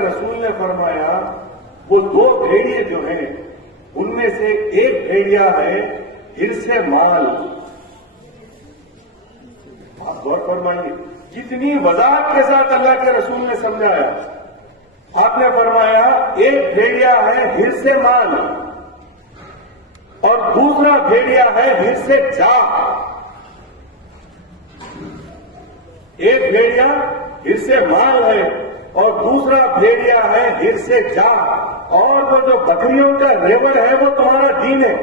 رسول نے فرمایا وہ دو بھیڑیے جو ہیں ان میں سے ایک بھیڑیا ہے حرص مال. آپ غور فرمائیے کتنی وضاحت کے ساتھ اللہ کے رسول نے سمجھایا. آپ نے فرمایا ایک بھیڑیا ہے حرص مال اور دوسرا بھیڑیا ہے حرص جاہ. ایک بھیڑیا حرص مال ہے اور دوسرا بھیڑیا ہے حرص جاہ. اور وہ جو بکریوں کا ریوڑ ہے وہ تمہارا دین ہے.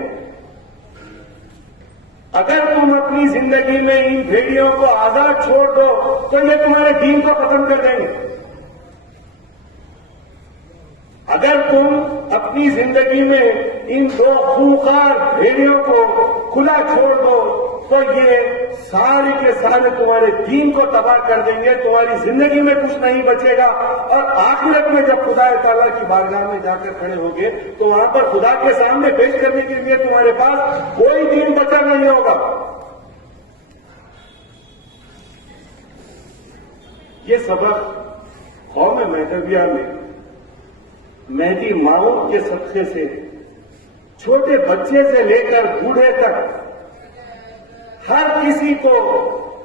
اگر تم اپنی زندگی میں ان بھیڑیوں کو آزاد چھوڑ دو تو یہ تمہارے دین کو ختم کر دیں گے. اگر تم اپنی زندگی میں ان دو خونخوار بھیڑیوں کو کھلا چھوڑ دو تو یہ سارے کے سارے تمہارے دین کو تباہ کر دیں گے. تمہاری زندگی میں کچھ نہیں بچے گا اور آخرت میں جب خدا تعالیٰ کی بارگاہ میں جا کر کھڑے ہوگے تو وہاں پر خدا کے سامنے پیش کرنے کے لیے تمہارے پاس کوئی دین بچا نہیں ہوگا. یہ سبق قوم مہدویہ میں مہدی ماؤد کے صدقے سے چھوٹے بچے سے لے کر بوڑھے تک ہر کسی کو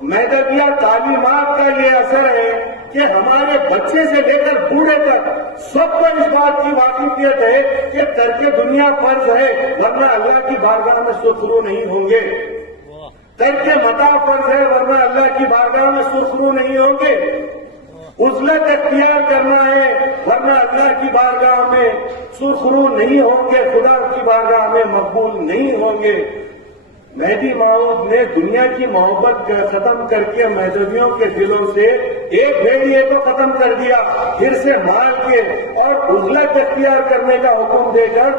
مہدویہ تعلیمات کا یہ اثر ہے کہ ہمارے بچے سے لے کر بوڑھے تک سب کو اس بات کی واقفیت ہے کہ ترک دنیا فرض ہے ورنہ اللہ کی بارگاہ میں سرخرو نہیں ہوں گے. ترک متاع فرض ہے ورنہ اللہ کی بارگاہ میں سرخرو نہیں ہوں گے. عزلت اختیار کرنا ہے ورنہ اللہ کی بارگاہ میں سرخرو نہیں ہوں گے, خدا کی بارگاہ میں مقبول نہیں ہوں گے. مہدی ماؤد نے دنیا کی محبت ختم کر کے مہدویوں کے دلوں سے ایک بھیڑیے کو ختم کر دیا, حرص مال کے اور عزلت اختیار کرنے کا حکم دے کر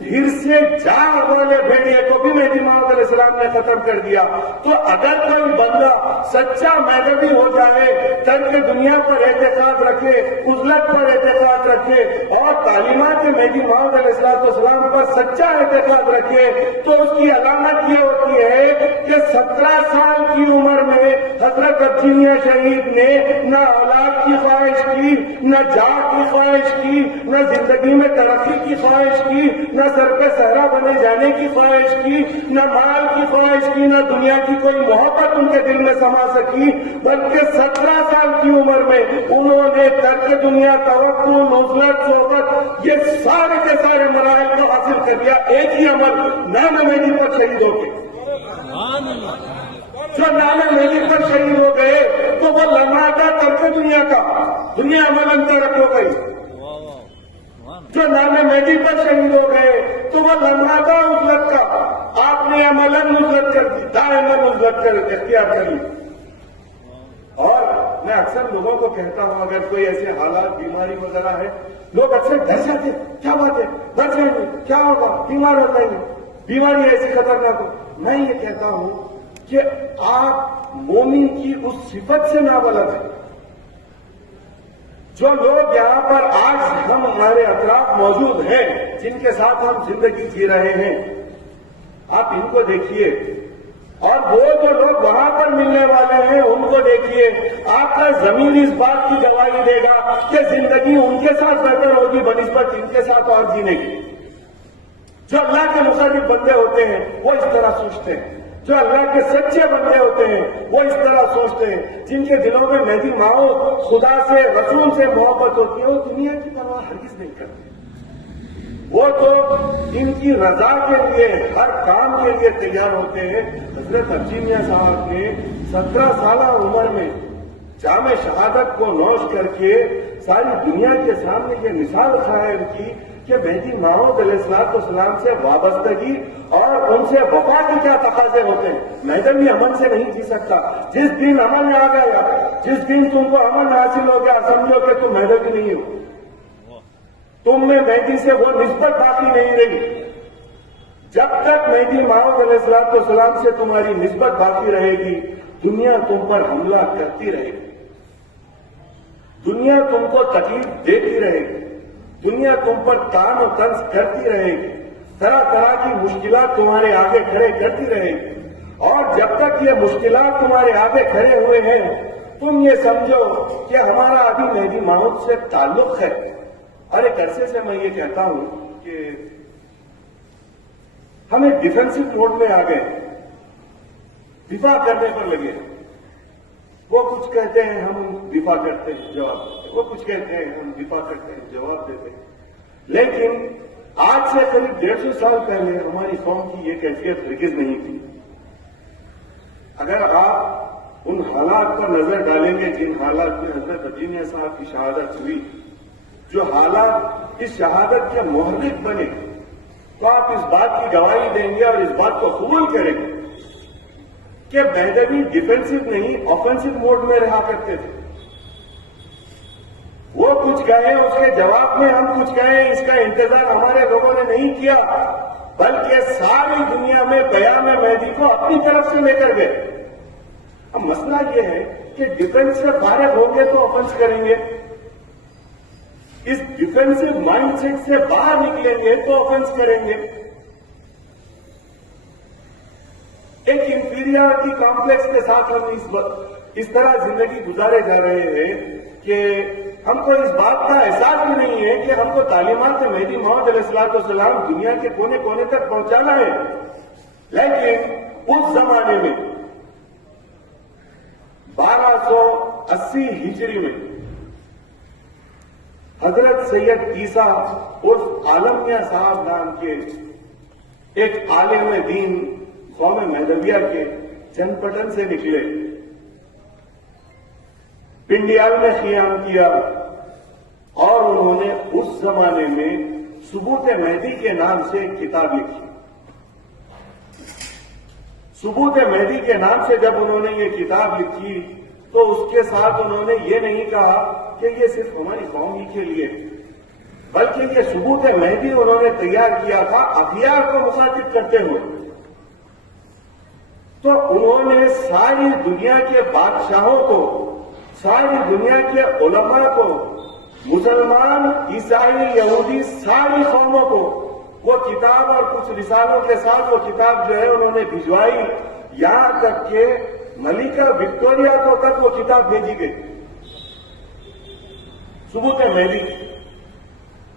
حرص جاہ والے بھیڑیے کو بھی مہدی ماؤد علیہ السلام نے ختم کر دیا. تو اگر کوئی بندہ سچا مہدوی ہو جائے, ترک دنیا پر اعتقاد رکھے, عزلت پر اعتقاد رکھے اور تعلیمات مہدی ماؤد علیہ السلام پر سچا اعتقاد رکھے تو اس کی علامت یہ ہوتی ہے کہ 17 سال کی عمر میں حضرت ابجینیہ شہید نے نہ اولاد کی خواہش کی, نہ جاہ کی خواہش کی, نہ زندگی میں ترقی کی خواہش کی, نہ سر پہ صحرا بنے جانے کی خواہش کی, نہ مال کی خواہش کی, نہ دنیا کی کوئی محبت ان کے دل میں سما سکی, بلکہ 17 سال کی عمر میں انہوں نے ترک دنیا, توکل, عزلت, صحبت یہ سارے کے سارے مراحل کو حاصل کر لیا ایک ہی عمل نام مہدی پر شہید ہو گئے. جو نام مہدی پر شہید ہو گئے تو وہ لمحہ تھا ترک دنیا کا, دنیا عملاً ترک ہو گئی. جو نام مہدی پر شہید ہو گئے تو وہ لمحہ تھا عزلت کا, آپ نے عملاً عزلت کر دی, دائماً عزلت کر اختیار کر لی. اور میں اکثر لوگوں کو کہتا ہوں اگر کوئی ایسے حالات بیماری وغیرہ ہے لوگ اکثر ڈر جاتے, کیا بات ہے ڈر جائیں گے, کیا ہوگا, بیمار ہو جائیں گے, بیماری ایسی خطرناک ہو. میں یہ کہتا ہوں کہ آپ مومن کی اس صفت سے نابلد ہیں. جو لوگ یہاں پر آج ہم ہمارے اطراف موجود ہیں جن کے ساتھ ہم زندگی جی رہے ہیں, آپ ان کو دیکھیے اور وہ جو لوگ وہاں پر ملنے والے ہیں ان کو دیکھیے. آپ کا زمین اس بات کی گواہی دے گا کہ زندگی ان کے ساتھ بہتر ہوگی بنسبت ان کے ساتھ اور جینے کی. جو اللہ کے مقرب بندے ہوتے ہیں وہ اس طرح سوچتے ہیں, جو اللہ کے سچے بندے ہوتے ہیں وہ اس طرح سوچتے ہیں, جن کے دلوں میں مہدی ماؤد, خدا سے, رسول سے محبت ہوتی ہے وہ دنیا کی پرواہ ہرگز نہیں کرتے. وہ تو ان کی رضا کے لیے ہر کام کے لیے تیار ہوتے ہیں. حضرت ابجینیہ صاحب نے 17 سالہ عمر میں جام شہادت کو نوش کر کے ساری دنیا کے سامنے یہ مثال قائم کی کہ مہدی ماؤد علیہ السلام سے وابستگی اور ان سے وفا کے کیا تقاضے ہوتے ہیں. مہدوی امن سے نہیں جی سکتا. جس دن امن آ گیا, جس دن تم کو امن حاصل ہو گیا, سمجھو کہ تم مہدوی نہیں ہو, تم میں مہدی سے وہ نسبت باقی نہیں رہی. جب تک مہدی ماؤد علیہ السلام سے تمہاری نسبت باقی رہے گی دنیا تم پر حملہ کرتی رہے گی, دنیا تم کو تکلیف دیتی رہے گی, دنیا تم پر تان و طنز کرتی رہے گی, طرح طرح کی مشکلات تمہارے آگے کھڑے کرتی رہے گی. اور جب تک یہ مشکلات تمہارے آگے کھڑے ہوئے ہیں تم یہ سمجھو کہ ہمارا ابھی مہدی ماؤد سے تعلق ہے. اور ایک عرصے سے میں یہ کہتا ہوں کہ ہمیں ڈیفینسو موڈ میں آ گئے, دفاع کرنے پر لگے. وہ کچھ کہتے ہیں ہم دفاع کرتے ہیں جواب دیتے, وہ کچھ کہتے ہیں ہم دفاع کرتے ہیں جواب دیتے ہیں. لیکن آج سے قریب 150 سال پہلے ہماری قوم کی یہ کیفیت ہرگز نہیں تھی. اگر آپ ان حالات پر نظر ڈالیں گے جن حالات میں حضرت علی میاں صاحب کی شہادت ہوئی, جو حالات اس شہادت کے محرک بنے, تو آپ اس بات کی گواہی دیں گے اور اس بات کو قبول کریں گے کہ مہدوی ڈیفینسو نہیں آفینسو موڈ میں رہا کرتے تھے. وہ کچھ کہیں اس کے جواب میں ہم کچھ کہیں, اس کا انتظار ہمارے لوگوں نے نہیں کیا, بلکہ ساری دنیا میں بیان مہدی کو اپنی طرف سے لے کر گئے. اب مسئلہ یہ ہے کہ ڈیفینس سے فارغ ہوں گے تو آفینس کریں گے, اس ڈیفینسو مائنڈ سیٹ سے باہر نکلیں گے تو آفینس کریں گے. ایک انفیریئرٹی کمپلیکس کے ساتھ ہم اس طرح زندگی گزارے جا رہے ہیں کہ ہم کو اس بات کا احساس بھی نہیں ہے کہ ہم کو تعلیمات مہدی موعود علیہ السلام دنیا کے کونے کونے تک پہنچانا ہے. لیکن اس زمانے میں 1280 ہجری میں حضرت سید عیسیٰ عرف عالم میاں صاحب نام کے ایک عالم دین قوم مہدویہ کے چند پٹن سے نکلے, پنڈیال میں قیام کیا, اور انہوں نے اس زمانے میں ثبوت مہدی کے نام سے ایک کتاب لکھی. ثبوت مہدی کے نام سے جب انہوں نے یہ کتاب لکھی تو اس کے ساتھ انہوں نے یہ نہیں کہا کہ یہ صرف ہماری قوم ہی کے لیے, بلکہ یہ ثبوت مہدی انہوں نے تیار کیا تھا اخیار کو مخاطب کرتے ہوئے. تو انہوں نے ساری دنیا کے بادشاہوں کو, ساری دنیا کے علماء کو, مسلمان, عیسائی, یہودی, ساری قوموں کو وہ کتاب اور کچھ رسالوں کے ساتھ وہ کتاب جو ہے انہوں نے بھجوائی. یہاں تک کہ ملکہ وکٹوریہ کو تک وہ کتاب بھیجی گئی, ثبوت مہدی.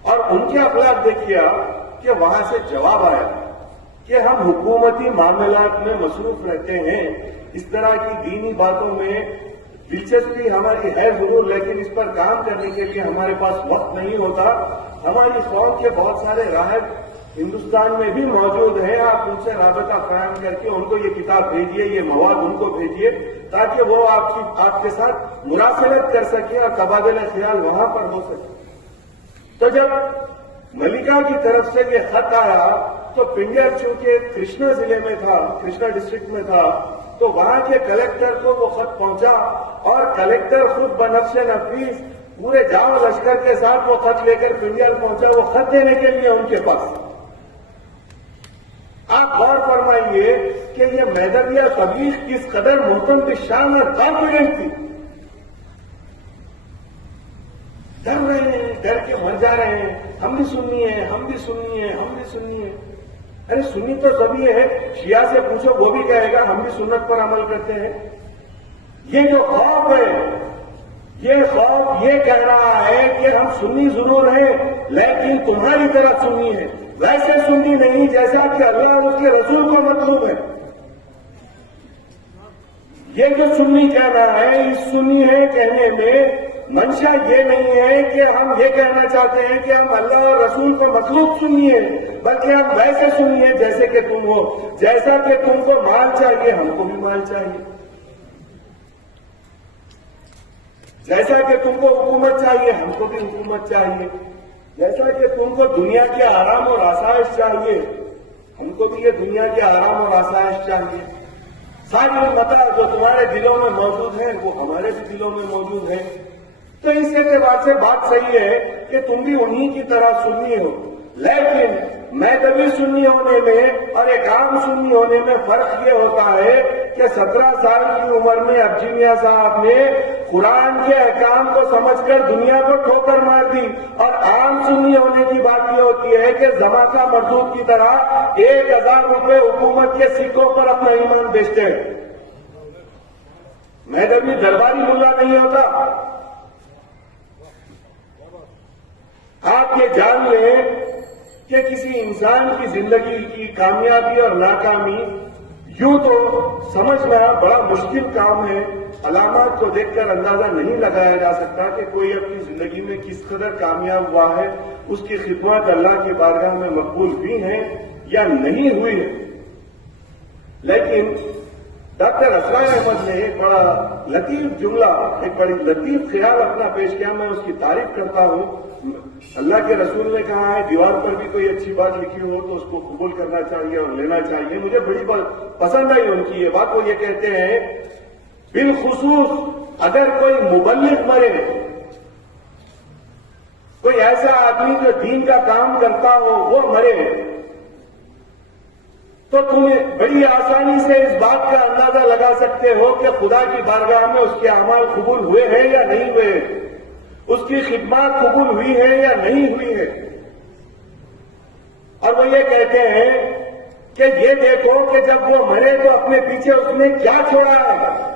اور ان کے اخلاق دیکھیے کہ وہاں سے جواب آیا کہ ہم حکومتی معاملات میں مصروف رہتے ہیں, اس طرح کی دینی باتوں میں دلچسپی ہماری ہے ضرور, لیکن اس پر کام کرنے کے لیے ہمارے پاس وقت نہیں ہوتا. ہماری قوم کے بہت سارے راہب ہندوستان میں بھی موجود ہیں, آپ ان سے رابطہ قائم کر کے ان کو یہ کتاب بھیجیے, یہ مواد ان کو بھیجیے, تاکہ وہ آپ کے ساتھ مراسلت کر سکیں اور تبادلہ خیال وہاں پر ہو سکے. تو جب ملکہ کی طرف سے یہ خط آیا تو پنڈیا چونکہ کرشنا ضلع میں تھا, کرشنا ڈسٹرکٹ میں تھا, تو وہاں کے کلیکٹر کو وہ خط پہنچا, اور کلیکٹر خود بنفس نفیس پورے جاؤ لشکر کے ساتھ وہ خط لے کر پنڈیا پہنچا, وہ خط دینے کے لیے ان کے پاس. آپ غور فرمائیے کہ یہ مہدویہ تبلیغ کس قدر محترم بالشان اور کانفیڈنٹ تھی. ڈر رہے ہیں, ڈر کے مر جا رہے ہیں, ہم بھی سننی ہے, ہم بھی سننی ہے, ہم بھی سننی ہے. ارے سنی تو سبھی ہے, شیعہ سے پوچھو وہ بھی کہے گا ہم بھی سنت پر عمل کرتے ہیں. یہ جو خوف ہے, یہ خوف یہ کہہ رہا ہے کہ ہم سنی ضرور ہیں لیکن تمہاری طرح سنی ہے, ویسے سنی نہیں جیسا کہ اللہ اور اس کے رسول کو مطلوب ہے. یہ جو سنی کہہ رہا ہے, اس سنی ہے کہنے میں منشا یہ نہیں ہے کہ ہم یہ کہنا چاہتے ہیں کہ ہم اللہ اور رسول کو مطلوب سنیے, بلکہ ہم ویسے سنیے جیسے کہ تم ہو, جیسا کہ تم کو مال چاہیے ہم کو بھی مال چاہیے, جیسا کہ تم کو حکومت چاہیے ہم کو بھی حکومت چاہیے, جیسا کہ تم کو دنیا کے آرام اور آسائش چاہیے ہم کو بھی یہ دنیا کے آرام اور آسائش چاہیے. ساری متا جو تمہارے دلوں میں موجود ہیں وہ ہمارے بھی دلوں میں موجود ہیں. تو اس اعتبار سے بات صحیح ہے کہ تم بھی انہی کی طرح سنی ہو, لیکن مہدوی سنی ہونے میں اور ایک عام سنی ہونے میں فرق یہ ہوتا ہے کہ 17 سال کی عمر میں ابجی میاں صاحب نے قرآن کے احکام کو سمجھ کر دنیا کو ٹھوکر مار دی, اور عام سنی ہونے کی بات یہ ہوتی ہے کہ زمانہ مردود کی طرح 1000 روپے حکومت کے سکوں پر اپنا ایمان بیچتے ہیں. مہدوی درباری ملا نہیں ہوتا. آپ یہ جان لیں کہ کسی انسان کی زندگی کی کامیابی اور ناکامی یوں تو سمجھنا بڑا مشکل کام ہے. علامات کو دیکھ کر اندازہ نہیں لگایا جا سکتا کہ کوئی اپنی زندگی میں کس قدر کامیاب ہوا ہے، اس کی خدمات اللہ کی بارگاہ میں مقبول ہوئی ہیں یا نہیں ہوئی ہے. لیکن ڈاکٹر اسرار احمد نے ایک بڑا لطیف جملہ، ایک بڑی لطیف خیال اپنا پیش کیا. میں اس کی تعریف کرتا ہوں. اللہ کے رسول نے کہا ہے دیوار پر بھی کوئی اچھی بات لکھی ہو تو اس کو قبول کرنا چاہیے اور لینا چاہیے. مجھے بڑی پسند آئی ان کی یہ بات. وہ یہ کہتے ہیں بالخصوص اگر کوئی مبلغ مرے، کوئی ایسا آدمی جو دین کا کام کرتا ہو وہ مرے، تو تمہیں بڑی آسانی سے اس بات کا اندازہ لگا سکتے ہو کہ خدا کی بارگاہ میں اس کے اعمال قبول ہوئے ہیں یا نہیں ہوئے، اس کی خدمات قبول ہوئی ہے یا نہیں ہوئی ہے. اور وہ یہ کہتے ہیں کہ یہ دیکھو کہ جب وہ مرے تو اپنے پیچھے اس نے کیا چھوڑا ہے.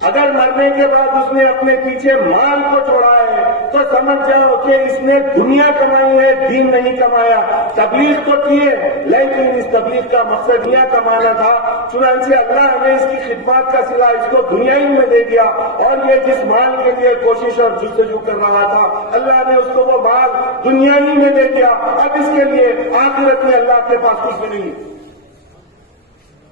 اگر مرنے کے بعد اس نے اپنے پیچھے مال کو چھوڑا ہے تو سمجھ جاؤ کہ اس نے دنیا کمائی ہے، دین نہیں کمایا. تبلیغ تو کیے لیکن اس تبلیغ کا مقصد دنیا کمانا تھا. چنانچہ اللہ نے اس کی خدمات کا صلہ اس کو دنیا ہی میں دے دیا، اور یہ جس مال کے لیے کوشش اور جستجو کر رہا تھا اللہ نے اس کو وہ مال دنیا ہی میں دے دیا. اب اس کے لیے آخرت میں اللہ کے پاس کچھ بھی نہیں ہے.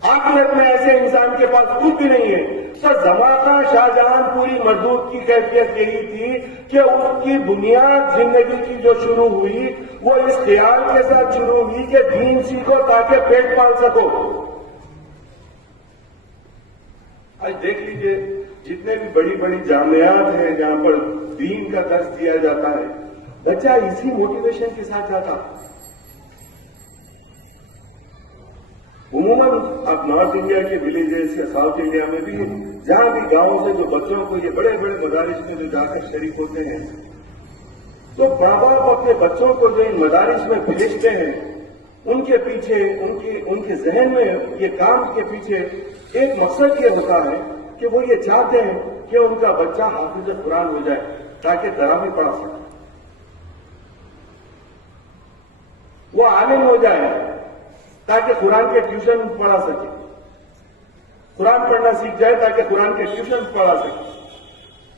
آخرت میں ایسے انسان کے پاس کچھ بھی نہیں ہے. تو زمانہ شاہجہاں پوری مردود کی کیفیت یہی تھی کہ اس کی بنیاد زندگی کی جو شروع ہوئی وہ اس خیال کے ساتھ شروع ہوئی کہ دین سیکھو تاکہ پیٹ پال سکو. آج دیکھ لیجئے جتنے بھی بڑی بڑی جامعات ہیں جہاں پر دین کا درس دیا جاتا ہے، بچہ اسی موٹیویشن کے ساتھ جاتا. عموماً آپ نارتھ انڈیا کے ولیجز یا ساؤتھ انڈیا میں بھی جہاں بھی گاؤں سے جو بچوں کو یہ بڑے بڑے مدارس میں جو جا کر شریک ہوتے ہیں تو ماں باپ اپنے بچوں کو جو ان مدارس میں بھیجتے ہیں ان کے پیچھے ان کے ذہن میں یہ کام کے پیچھے ایک مقصد یہ ہوتا ہے کہ وہ یہ چاہتے ہیں کہ ان کا بچہ حافظ قرآن ہو جائے تاکہ تراویح پڑھا سکے، وہ عالم ہو جائے تاکہ قرآن کے ٹیوشن پڑھا سکے، قرآن پڑھنا سیکھ جائے تاکہ قرآن کے ٹیوشن پڑھا سکے.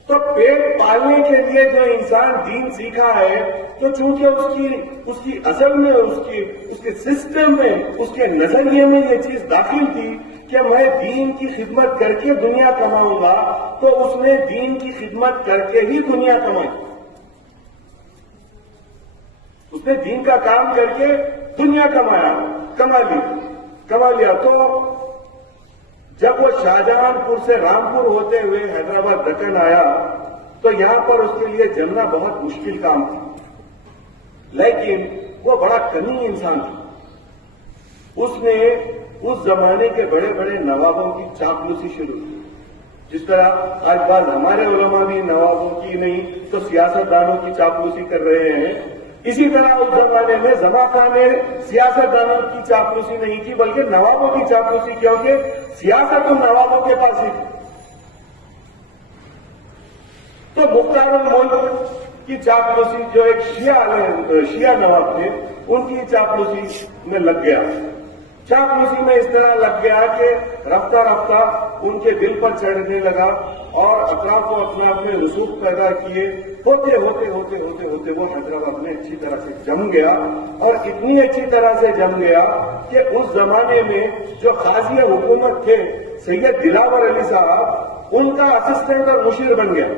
تو پیٹ پالنے کے لیے جو انسان دین سیکھا ہے تو چونکہ اس کی اصل میں اس کے سسٹم میں اس کے نظریے میں یہ چیز داخل تھی کہ میں دین کی خدمت کر کے دنیا کماؤں گا، تو اس نے دین کی خدمت کر کے ہی دنیا کمائی. اس نے دین کا کام کر کے دنیا کما لیا. تو جب وہ شاہجہاں پور سے رامپور ہوتے ہوئے حیدرآباد دکن آیا تو یہاں پر اس کے لیے جمنا بہت مشکل کام تھا، لیکن وہ بڑا کنی انسان تھا. اس نے اس زمانے کے بڑے بڑے نوابوں کی چاپلوسی شروع کی. جس طرح آج بعض ہمارے علماء بھی نوابوں کی نہیں تو سیاست دانوں کی چاپلوسی کر رہے ہیں، اسی طرح اس زمانے میں زمان خان نے سیاست دانوں کی چاپلوسی نہیں کی بلکہ نوابوں کی چاپلوسی، کیونکہ سیاست تو نوابوں کے پاس ہی تھی. تو مختار الملک کی چاپلوسی جو ایک شیعہ نواب تھے ان کی چاپلوسی میں لگ گیا. چاپلوسی میں اس طرح لگ گیا کہ رفتہ رفتہ ان کے دل پر چڑھنے لگا اور اطراف کو اپنا میں رسوخ پیدا کیے. ہوتے وہ حیدرآباد میں اچھی طرح سے جم گیا، اور اتنی اچھی طرح سے جم گیا کہ اس زمانے میں جو قاضی حکومت تھے سید دلاور علی صاحب ان کا اسسٹنٹ اور مشیر بن گیا.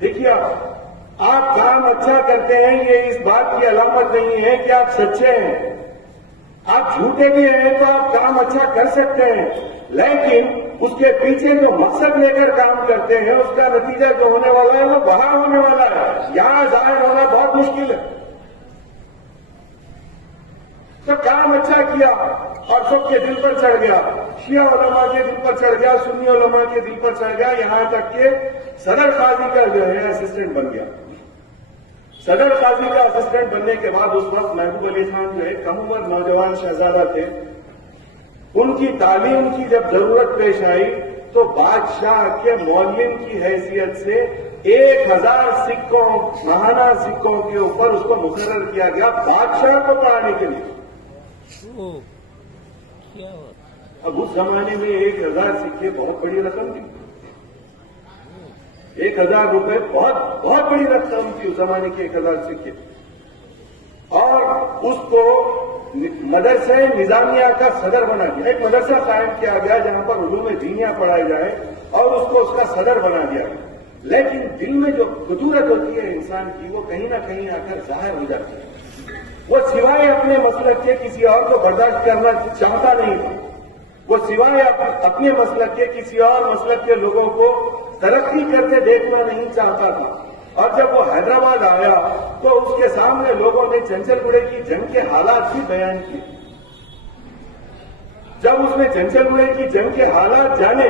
دیکھیے آپ کام اچھا کرتے ہیں یہ اس بات کی علامت نہیں ہے کہ آپ سچے ہیں. آپ جھوٹے بھی ہیں تو آپ کام اچھا کر سکتے ہیں، لیکن اس کے پیچھے جو مقصد لے کر کام کرتے ہیں اس کا نتیجہ جو ہونے والا ہے وہ باہر ہونے والا ہے، یہاں ظاہر ہونا بہت مشکل ہے. تو کام اچھا کیا اور سب کے دل پر چڑھ گیا، شیعہ علماء کے دل پر چڑھ گیا، سنی علماء کے دل پر چڑھ گیا، یہاں تک کہ صدر قاضی کا جو ہے اسسٹنٹ بن گیا. صدر قاضی کا اسسٹنٹ بننے کے بعد اس وقت محبوب علی خان جو ہے کم عمر نوجوان شہزادہ تھے، ان کی تعلیم کی جب ضرورت پیش آئی تو بادشاہ کے معلم کی حیثیت سے 1000 سکوں ماہانہ سکوں کے اوپر اس کو مقرر کیا گیا بادشاہ کو پڑھانے کے لیے. اب اس زمانے میں 1000 سکے بہت بڑی رقم تھی. 1000 روپے بہت بڑی رقم تھی اس زمانے کے 1000 سکے. اور اس کو مدرسہ نظامیہ کا صدر بنا دیا. ایک مدرسہ قائم کیا گیا جہاں پر علوم دینیہ پڑھائے جائے اور اس کو اس کا صدر بنا دیا گیا. لیکن دل میں جو قدرت ہوتی ہے انسان کی وہ کہیں نہ کہیں آ کر ظاہر ہو جاتی ہے. وہ سوائے اپنے مسلک کے کسی اور کو برداشت کرنا چاہتا نہیں تھا. وہ سوائے اپنے مسلک کے کسی اور مسلک کے لوگوں کو ترقی کرتے دیکھنا نہیں چاہتا تھا. اور جب وہ حیدرآباد آیا تو اس کے سامنے لوگوں نے چنچل گڑھے کی جنگ کے حالات بھی بیان کیے. جب اس نے چنچل گڑھے کی جنگ کے حالات جانے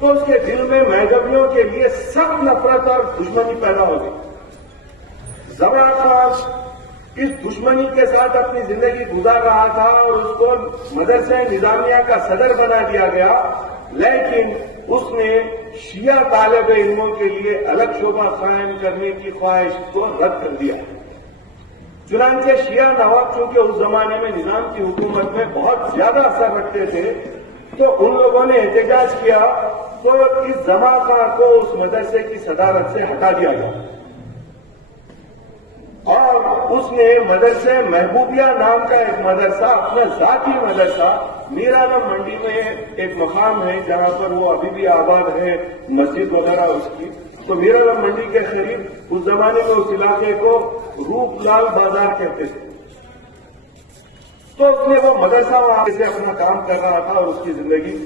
تو اس کے دل میں مذہبیوں کے لیے سخت نفرت اور دشمنی پیدا ہو گئی. زمان خان اس دشمنی کے ساتھ اپنی زندگی گزار رہا تھا اور اس کو مدرسہ نظامیہ کا صدر بنا دیا گیا. لیکن اس نے شیعہ طالب علموں کے لیے الگ شعبہ قائم کرنے کی خواہش کو رد کر دیا. چنانچہ شیعہ نواب چونکہ اس زمانے میں نظام کی حکومت میں بہت زیادہ اثر رکھتے تھے تو ان لوگوں نے احتجاج کیا تو اس زمان خان کو اس مدرسے کی صدارت سے ہٹا دیا گیا اور اس نے مدرسہ محبوبیہ نام کا ایک مدرسہ اپنا ذاتی مدرسہ میرالم منڈی میں ایک مقام ہے جہاں پر وہ ابھی بھی آباد ہے مسجد وغیرہ اس کی. تو میرالم منڈی کے قریب اس زمانے میں اس علاقے کو روپ لال بازار کہتے تھے. تو اس نے وہ مدرسہ وہاں سے اپنا کام کر رہا تھا اور اس کی زندگی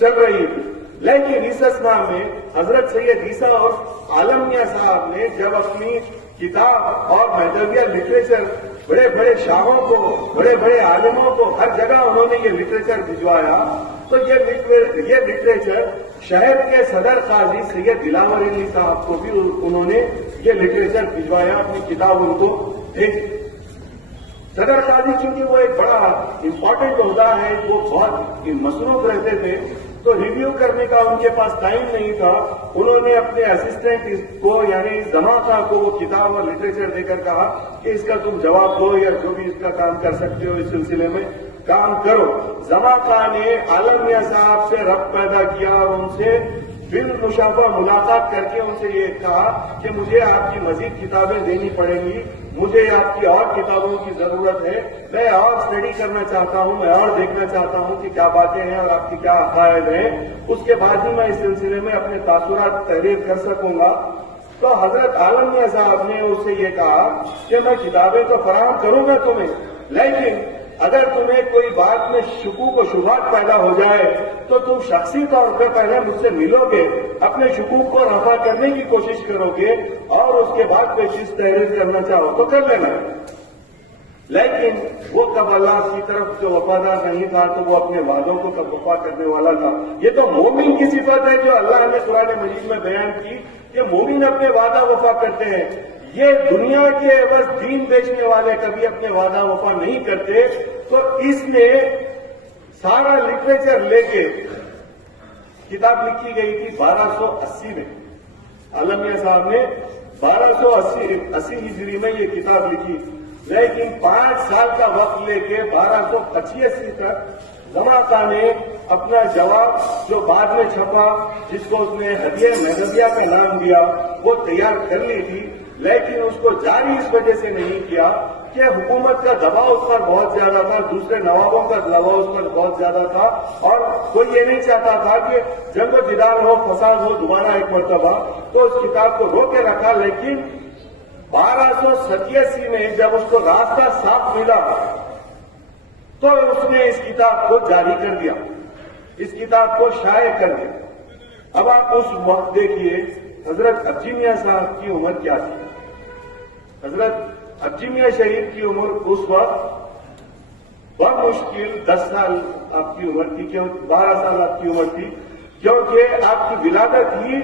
چل رہی تھی. لیکن اس اسنا میں حضرت سید عیسیٰ اور عالم میاں صاحب نے جب اپنی کتاب اور مہدویہ لٹریچر بڑے بڑے شاہوں کو بڑے بڑے عالموں کو ہر جگہ انہوں نے یہ لٹریچر بھجوایا تو یہ لٹریچر شہر کے صدر قاضی سید دلاور علی صاحب کو بھی انہوں نے یہ لٹریچر بھجوایا. اپنی کتاب ان کو ایک صدر قاضی چونکہ وہ ایک بڑا امپورٹنٹ عہدہ ہے وہ بہت مصروف رہتے تھے تو ریویو کرنے کا ان کے پاس ٹائم نہیں تھا. انہوں نے اپنے اسسٹنٹ کو یعنی زمان خان کو وہ کتاب اور لٹریچر دے کر کہا کہ اس کا تم جواب دو یا جو بھی اس کا کام کر سکتے ہو اس سلسلے میں کام کرو. زمان خان نے عالم میاں صاحب سے ربط پیدا کیا اور ان سے بالمشافہ ملاقات کر کے ان سے یہ کہا کہ مجھے آپ کی مزید کتابیں دینی پڑیں گی, مجھے آپ کی اور کتابوں کی ضرورت ہے, میں اور اسٹڈی کرنا چاہتا ہوں, میں اور دیکھنا چاہتا ہوں کہ کیا باتیں ہیں اور آپ کی کیا عقائد ہیں, اس کے بعد ہی میں اس سلسلے میں اپنے تاثرات تحریر کر سکوں گا. تو حضرت عالم میاں صاحب نے اس سے یہ کہا کہ میں کتابیں تو فراہم کروں گا تمہیں, لیکن اگر تمہیں کوئی بات میں شکوک و شبہات پیدا ہو جائے تو تم شخصی طور پہ پہلے مجھ سے ملو گے, اپنے شکوک کو رفع کرنے کی کوشش کرو گے اور اس کے بعد کوئی چیز تحریر کرنا چاہو تو کر لینا. لیکن وہ کب اللہ کی طرف جو وفادار نہیں تھا تو وہ اپنے وعدوں کو کب وفا کرنے والا تھا. یہ تو مومن کی صفت ہے جو اللہ نے قرآن مجید میں بیان کی کہ مومن اپنے وعدہ وفا کرتے ہیں. یہ دنیا کے عوض دین بیچنے والے کبھی اپنے وعدہ وفا نہیں کرتے. تو اس نے سارا لٹریچر لے کے کتاب لکھی گئی تھی 1280 میں. عالم میاں صاحب نے 1280 ہجری میں یہ کتاب لکھی, لیکن 5 سال کا وقت لے کے 1285 تک زمان خان نے اپنا جواب جو بعد میں چھپا جس کو اس نے ہدیہ مہدویہ کا نام دیا وہ تیار کر لی تھی, لیکن اس کو جاری اس وجہ سے نہیں کیا کہ حکومت کا دباؤ اس پر بہت زیادہ تھا, دوسرے نوابوں کا دباؤ اس پر بہت زیادہ تھا اور کوئی یہ نہیں چاہتا تھا کہ جنگ و جدال ہو, فساد ہو دوبارہ ایک مرتبہ, تو اس کتاب کو رو کے رکھا. لیکن 1287 میں جب اس کو راستہ صاف ملا تو اس نے اس کتاب کو جاری کر دیا, اس کتاب کو شائع کر دیا. اب آپ اس وقت دیکھیے حضرت ابجی میاں صاحب کی عمر کیا تھی. حضرت ابجی میاں شریف کی عمر اس وقت بمشکل 10 سال آپ کی عمر تھی, 12 سال آپ کی عمر تھی, کیونکہ آپ کی ولادت ہی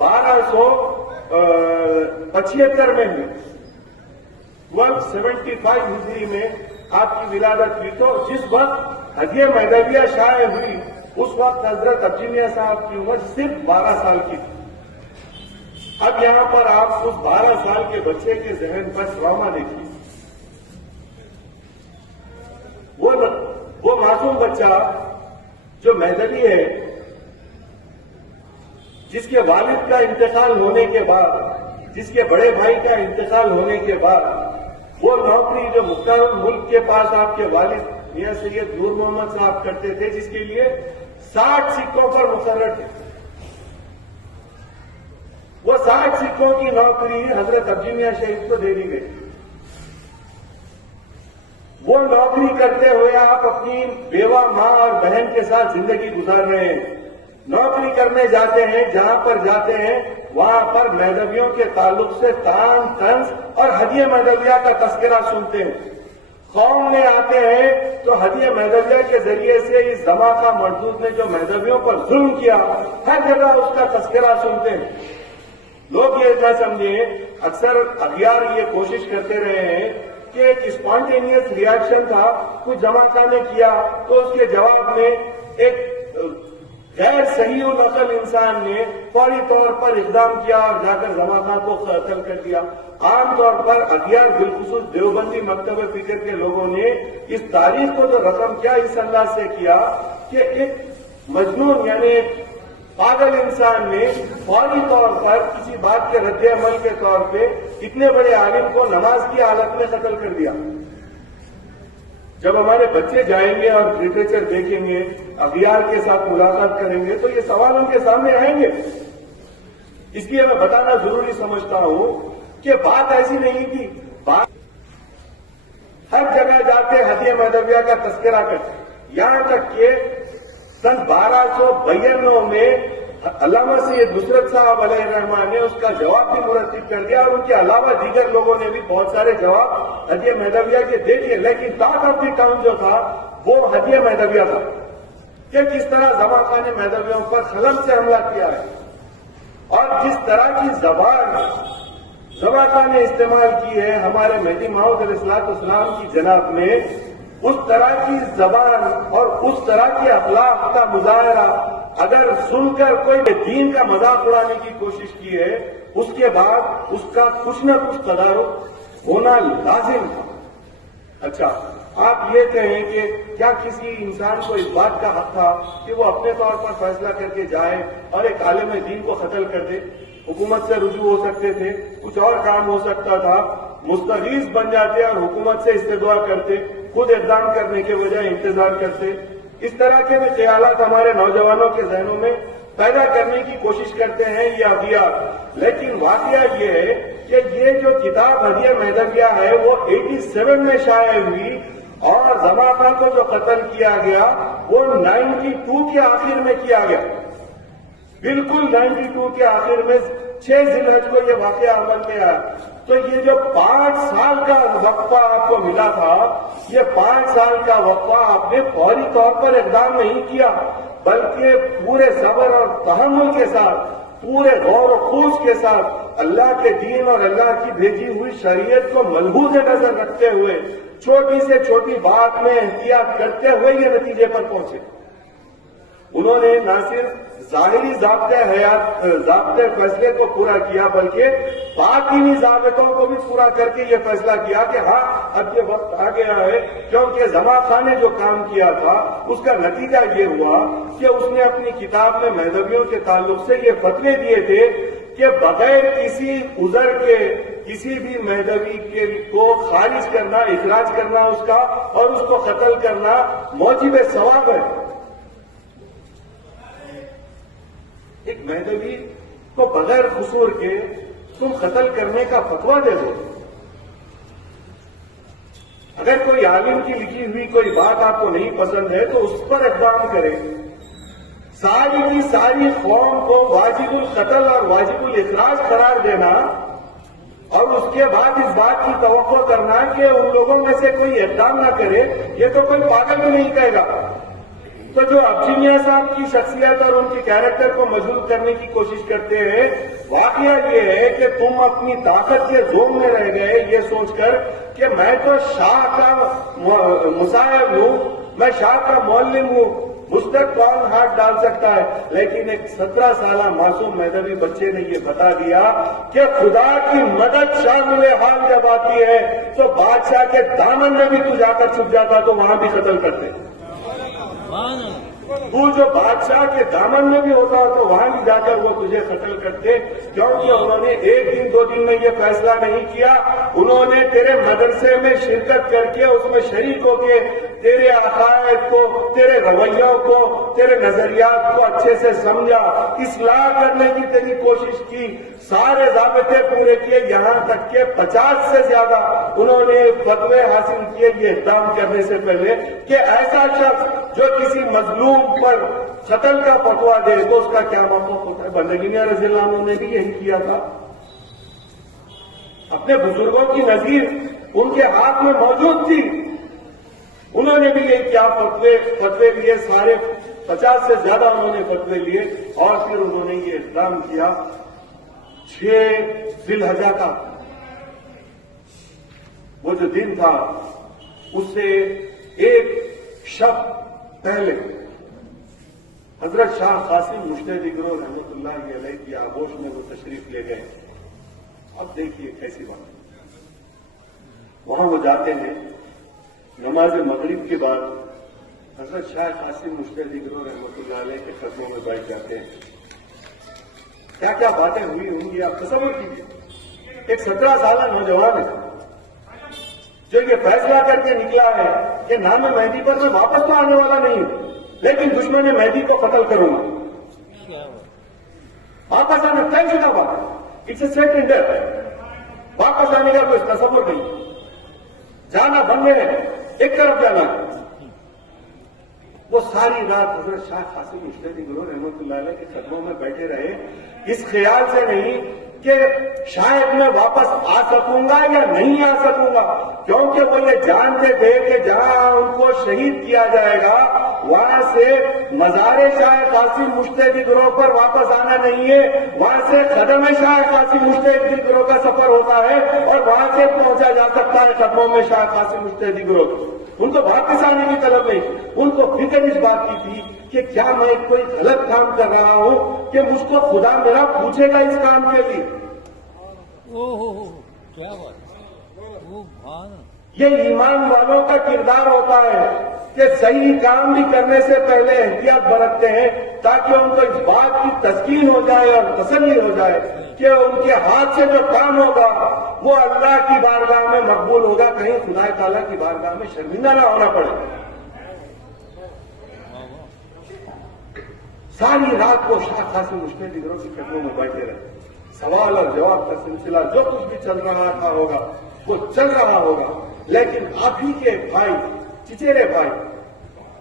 1275 میں ہوئی. 1275 ہجری میں آپ کی ولادت ہوئی تو جس وقت ہدیہ مہدویہ شائع ہوئی اس وقت حضرت عبدی میاں صاحب کی عمر صرف 12 سال کی تھی۔ اب یہاں پر آپ اس 12 سال کے بچے کے ذہن پر ٹراما دیکھیے۔ وہ معصوم بچہ جو مہدوی ہے، جس کے والد کا انتقال ہونے کے بعد، جس کے بڑے بھائی کا انتقال ہونے کے بعد وہ نوکری جو مختار الملک کے پاس آپ کے والد میاں سید نور محمد صاحب کرتے تھے، جس کے لیے 60 سکوں پر مقرر تھے، وہ 60 سکوں کی نوکری حضرت عبدی میاں شہید کو دے دی گئی۔ وہ نوکری کرتے ہوئے آپ اپنی بیوہ ماں اور بہن کے ساتھ زندگی گزار رہے ہیں، نوکری کرنے جاتے ہیں، جہاں پر جاتے ہیں وہاں پر مہدویوں کے تعلق سے طعن طنز اور ہدیہ مہدویہ کا تذکرہ سنتے ہیں۔ قوم میں آتے ہیں تو ہدیہ مہدویہ کے ذریعے سے اس دھماکہ مردود نے جو مہدویوں پر ظلم کیا، ہر جگہ اس کا تذکرہ سنتے ہیں۔ لوگ یہ نہ سمجھیں، اکثر اغیار یہ کوشش کرتے رہے ہیں کہ ایک اسپونٹینیس ریاکشن تھا، کچھ جماعتوں نے کیا تو اس کے جواب میں ایک غیر صحیح العقل انسان نے فوری طور پر اقدام کیا اور جا کر جماعتوں کو قتل کر دیا۔ عام طور پر اغیار، بالخصوص دیوبندی مکتب فکر کے لوگوں نے اس تاریخ کو جو رقم کیا اس انداز سے کیا کہ ایک مجنون یعنی ایک پاگل انسان نے فوری طور پر کسی بات کے رد عمل کے طور پہ اتنے بڑے عالم کو نماز کی حالت میں قتل کر دیا۔ جب ہمارے بچے جائیں گے اور لٹریچر دیکھیں گے، اغیار کے ساتھ ملاقات کریں گے تو یہ سوال ان کے سامنے آئیں گے۔ اس لیے میں بتانا ضروری سمجھتا ہوں کہ بات ایسی نہیں تھی، بات ہر جگہ جاتے ہدیہ مہدویہ کا تذکرہ کرتے، یہاں تک کہ سن 1292 میں علامہ سید نصرت صاحب علیہ الرحمٰن نے اس کا جواب بھی مرتب کر دیا اور ان کے علاوہ دیگر لوگوں نے بھی بہت سارے جواب ہدیہ مہدویہ کے دے دیے، لیکن ٹاک آف دی ٹاؤن جو تھا وہ ہدیہ مہدویہ تھا کہ کس طرح زماخان نے مہدویوں پر خلم سے حملہ کیا ہے اور جس طرح کی زبان زماخان نے استعمال کی ہے ہمارے مہدی ماؤد علیہ السلام کی جناب میں، اس طرح کی زبان اور اس طرح کے اخلاق کا مظاہرہ اگر سن کر کوئی دین کا مذاق اڑانے کی کوشش کی ہے، اس کے بعد اس کا کچھ نہ کچھ تدارک ہونا لازم تھا۔ اچھا، آپ یہ کہیں کہ کیا کسی انسان کو اس بات کا حق تھا کہ وہ اپنے طور پر فیصلہ کر کے جائے اور ایک عالم دین کو قتل کر دے؟ حکومت سے رجوع ہو سکتے تھے، کچھ اور کام ہو سکتا تھا، مستغیث بن جاتے اور حکومت سے استدعا کرتے، خود اقدام کرنے کے بجائے انتظار کرتے۔ اس طرح کے بھی خیالات ہمارے نوجوانوں کے ذہنوں میں پیدا کرنے کی کوشش کرتے ہیں یہ اغیار، لیکن واقعہ یہ ہے کہ یہ جو کتاب ہدیہ مہدویہ ہے وہ 87 میں شائع ہوئی اور زماخان کو جو قتل کیا گیا وہ 92 کے آخر میں کیا گیا، بالکل 92 کے آخر میں 6 ذی الحج کو یہ واقعہ عمل میں آیا۔ تو یہ جو 5 سال کا وقفہ آپ کو ملا تھا، یہ 5 سال کا وقفہ آپ نے فوری طور پر اقدام نہیں کیا، بلکہ پورے صبر اور تحمل کے ساتھ، پورے غور و خوض کے ساتھ اللہ کے دین اور اللہ کی بھیجی ہوئی شریعت کو ملحوظ نظر رکھتے ہوئے چھوٹی سے چھوٹی بات میں احتیاط کرتے ہوئے یہ نتیجے پر پہنچے۔ انہوں نے نہ صرف ظاہری ضابطے فیصلے کو پورا کیا بلکہ باطنی ضابطوں کو بھی پورا کر کے یہ فیصلہ کیا کہ ہاں اب یہ وقت آ گیا ہے، کیونکہ زماخان نے جو کام کیا تھا اس کا نتیجہ یہ ہوا کہ اس نے اپنی کتاب میں مہدویوں کے تعلق سے یہ فتوے دیے تھے کہ بغیر کسی عذر کے کسی بھی مہدوی کو خارج کرنا، اخراج کرنا اس کا اور اس کو قتل کرنا موجب ثواب ہے۔ ایک مہدوی کو بغیر قصور کے تم قتل کرنے کا فتویٰ دے دو۔ اگر کوئی عالم کی لکھی ہوئی کوئی بات آپ کو نہیں پسند ہے تو اس پر اقدام کریں۔ ساری کی ساری قوم کو واجب القتل اور واجب الاخراج قرار دینا اور اس کے بعد اس بات کی توقع کرنا کہ ان لوگوں میں سے کوئی اقدام نہ کرے، یہ تو کوئی پاگل بھی نہیں کہے گا۔ تو جو ابجی میاں صاحب کی شخصیت اور ان کے کیریکٹر کو مجروح کرنے کی کوشش کرتے ہیں، واقعہ یہ ہے کہ تم اپنی طاقت کے زوم میں رہ گئے یہ سوچ کر کہ میں تو شاہ کا مصاحب ہوں، میں شاہ کا معلم ہوں، مجھ تک کون ہاتھ ڈال سکتا ہے. لیکن ایک 17 سالہ معصوم مہدوی بچے نے یہ بتا دیا کہ خدا کی مدد شامل حال جب آتی ہے تو بادشاہ کے دامن میں بھی تو جا کر چھپ جاتا تو وہاں بھی قتل کرتے. تو جو بادشاہ کے دامن میں بھی ہوتا تو وہاں بھی جا کر وہ تجھے قتل کرتے، کیونکہ انہوں نے ایک دن 2 دن میں یہ فیصلہ نہیں کیا. انہوں نے تیرے مدرسے میں شرکت کر کے اس میں شریک ہو کے تیرے عقائد کو، تیرے رویوں کو، تیرے نظریات کو اچھے سے سمجھا، اصلاح کرنے کی تیری کوشش کی، سارے ضابطے پورے کیے، یہاں تک کہ 50 سے زیادہ انہوں نے فتوے حاصل کیے یہ اقدام کرنے سے پہلے کہ ایسا شخص جو کسی مظلوم پر قتل کا فتوا دے تو اس کا کیا موقف ہوتا ہے. بندگی میاں رضی اللہ عنہ نے بھی یہی کیا تھا. اپنے بزرگوں کی نظیر ان کے ہاتھ میں موجود تھی، انہوں نے بھی یہی کیا، فتوے لیے، سارے 50 سے زیادہ انہوں نے فتوے لیے اور پھر انہوں نے یہ اقدام کیا. 6 ذی الحجہ کا وہ جو دن تھا اس سے ایک شب پہلے حضرت شاہ قاسم مجتہدی گروہ رحمۃ اللہ علیہ کی آغوش میں وہ تشریف لے گئے. اب دیکھیے کیسی بات ہے. وہاں وہ جاتے ہیں، نماز مغرب کے بعد حضرت شاہ قاسم مجتہدی گروہ رحمۃ اللہ علیہ کے قدموں میں بیٹھ جاتے ہیں. کیا کیا باتیں ہوئی ہوں گی آپ تصور کیجیے. ایک 17 سالہ نوجوان ہے جو یہ فیصلہ کر کے نکلا ہے کہ نام مہدی پر میں واپس تو آنے والا نہیں ہوں، لیکن دشمن مہدی کو قتل کروں گا. واپس آنا طے شدہ بات ہے. It's a certain death. واپس آنے کا کوئی تصور نہیں. جانا بننے ہے، ایک طرف جانا. وہ ساری رات حضرت شاہ قاسم مجتہدی گروہ رحمۃ اللہ علیہ کے قدموں میں بیٹھے رہے، اس خیال سے نہیں کہ شاید میں واپس آ سکوں گا یا نہیں آ سکوں گا، کیونکہ وہ یہ جانتے تھے کہ جہاں ان کو شہید کیا جائے گا وہاں سے مزار شاہ قاسم مجتہدی گروہ پر واپس آنا نہیں ہے، وہاں سے قدم شاہ قاسم مجتہدی گروہ کا سفر ہوتا ہے اور وہاں سے پہنچا جا سکتا ہے قدموں میں شاہ قاسم مجتہدی گروہ. ان کو واپس آنے کی طلب نہیں، ان کو فکر اس بات کی تھی کہ کیا میں کوئی غلط کام کر رہا ہوں کہ مجھ کو خدا میرا پوچھے گا اس کام کے لیے. یہ ایمان والوں کا کردار ہوتا ہے کہ صحیح کام بھی کرنے سے پہلے احتیاط برتتے ہیں تاکہ ان کو اس بات کی تسکین ہو جائے اور تسلی ہو جائے کہ ان کے ہاتھ سے جو کام ہوگا وہ اللہ کی بارگاہ میں مقبول ہوگا، کہیں خدا تعالیٰ کی بارگاہ میں شرمندہ نہ ہونا پڑے. ساری رات کو شاہ قاسم مجتہدی گروہ کے قدموں میں بیٹھے رہے. سوال اور جواب کا سلسلہ جو کچھ بھی چل رہا تھا ہوگا وہ چل رہا ہوگا، لیکن آپ ہی کے بھائی، چچیرے بھائی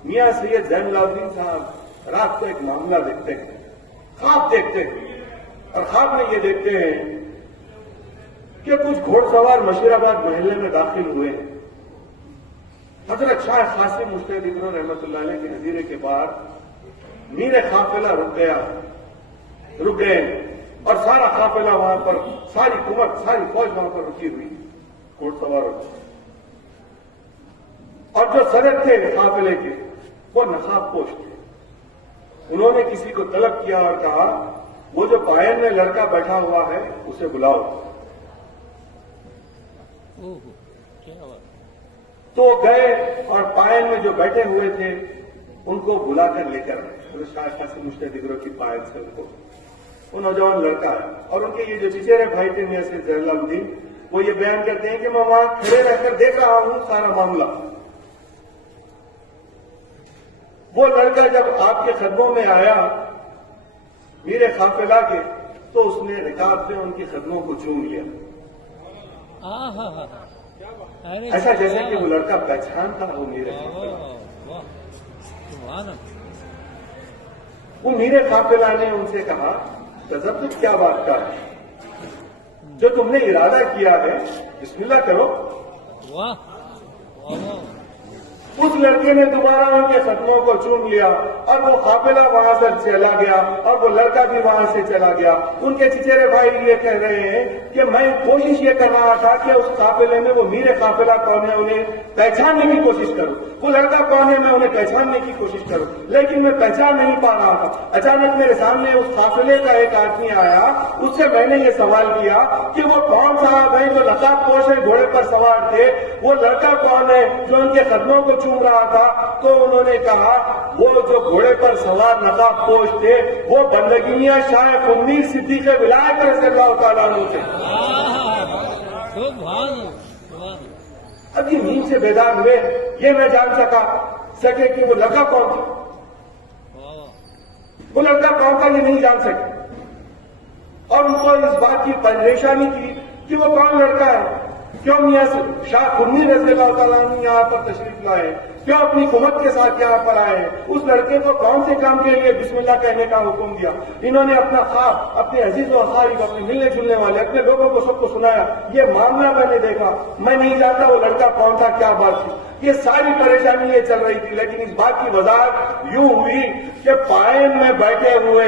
میاں سید زین العابدین صاحب رات کو ایک معاملہ دیکھتے ہیں، خواب دیکھتے ہیں، اور خواب میں یہ دیکھتے ہیں کہ کچھ گھوڑ سوار مشیر آباد محلے میں داخل ہوئے ہیں. حضرت شاہ قاسم مجتہدی گروہ رحمۃ اللہ علیہ کے نظیرے کے بعد میر قافلہ رک گئے اور سارا قافلہ وہاں پر، ساری قوت، ساری فوج وہاں پر رکی ہوئی گھوڑ سواروں. اور جو صدر تھے قافلے کے وہ نقاب پوش تھے. انہوں نے کسی کو طلب کیا اور کہا وہ جو پائن میں لڑکا بیٹھا ہوا ہے اسے بلاؤ. تو گئے اور پائن میں جو بیٹھے ہوئے تھے ان کو بلا کر لے کر شاہ قاسم مجتہدی گروہ کی پائن سے ان کو، وہ نوجوان لڑکا ہے اور ان کے یہ جو چچیرے بھائی تھے میاں سید زین العابدین، وہ یہ بیان کرتے ہیں کہ میں وہاں کھڑے رہ کر دیکھ رہا ہوں سارا معاملہ. وہ لڑکا جب آپ کے قدموں میں آیا میرے قافلہ کے تو اس نے رکاب سے ان کے قدموں کو چوم لیا، ایسا جیسے کہ وہ لڑکا پہچانتا ہو میرے قافلہ. وہ میرے قافلہ نے ان سے کہا تذبذب کیا بات کا ہے، جو تم نے ارادہ کیا ہے بسم اللہ کرو. اس لڑکے نے دوبارہ ان کے قدموں کو چوم لیا اور وہ قافلہ وہاں سے چلا گیا اور وہ لڑکا بھی وہاں سے چلا گیا. ان کے چچیرے بھائی یہ کہہ رہے ہیں کہ میں کوشش یہ کر رہا تھا کہ اس قافلے میں وہ میرے قافلہ کون ہے انہیں پہچاننے کی کوشش کروں, وہ لڑکا کون ہے میں انہیں پہچاننے کی کوشش کروں, لیکن میں پہچان نہیں پا رہا تھا. اچانک میرے سامنے اس قافلے کا ایک آدمی آیا, اس سے میں نے یہ سوال کیا کہ وہ کون صاحب ہیں جو لقاب پوش ہے گھوڑے پر سوار تھے, وہ لڑکا کون ہے جو ان کے قدموں کو چوم رہا تھا؟ تو انہوں نے کہا وہ جو گھوڑے پر سوار نقاب پوش تھے وہ بندگینیا شاہ خنیر صدیق ولایت رضی اللہ تعالیٰ عنہ تھے. اب یہ نیند سے بیدار ہوئے, یہ میں جان سکے کہ وہ لڑکا کون تھا, وہ لڑکا کون تھا یہ نہیں جان سکے, اور ان کو اس بات کی پریشانی تھی کہ وہ کون لڑکا ہے, کیوں میاں شاہ خنیر رضی اللہ تعالیٰ عنہ یہاں پر تشریف لائے, کیوں اپنی قوت کے ساتھ یہاں پر آئے, اس لڑکے کو کون سے کام کے لیے بسم اللہ کہنے کا حکم دیا. انہوں نے اپنا خواب اپنے عزیز و اقارب, اپنے ملنے جلنے والے, اپنے لوگوں کو سب کو سنایا. یہ معاملہ میں نے دیکھا, میں نہیں جانتا وہ لڑکا کون تھا, کیا بات تھی. یہ ساری پریشانی یہ چل رہی تھی, لیکن اس بات کی وضاحت یوں ہوئی کہ پائن میں بیٹھے ہوئے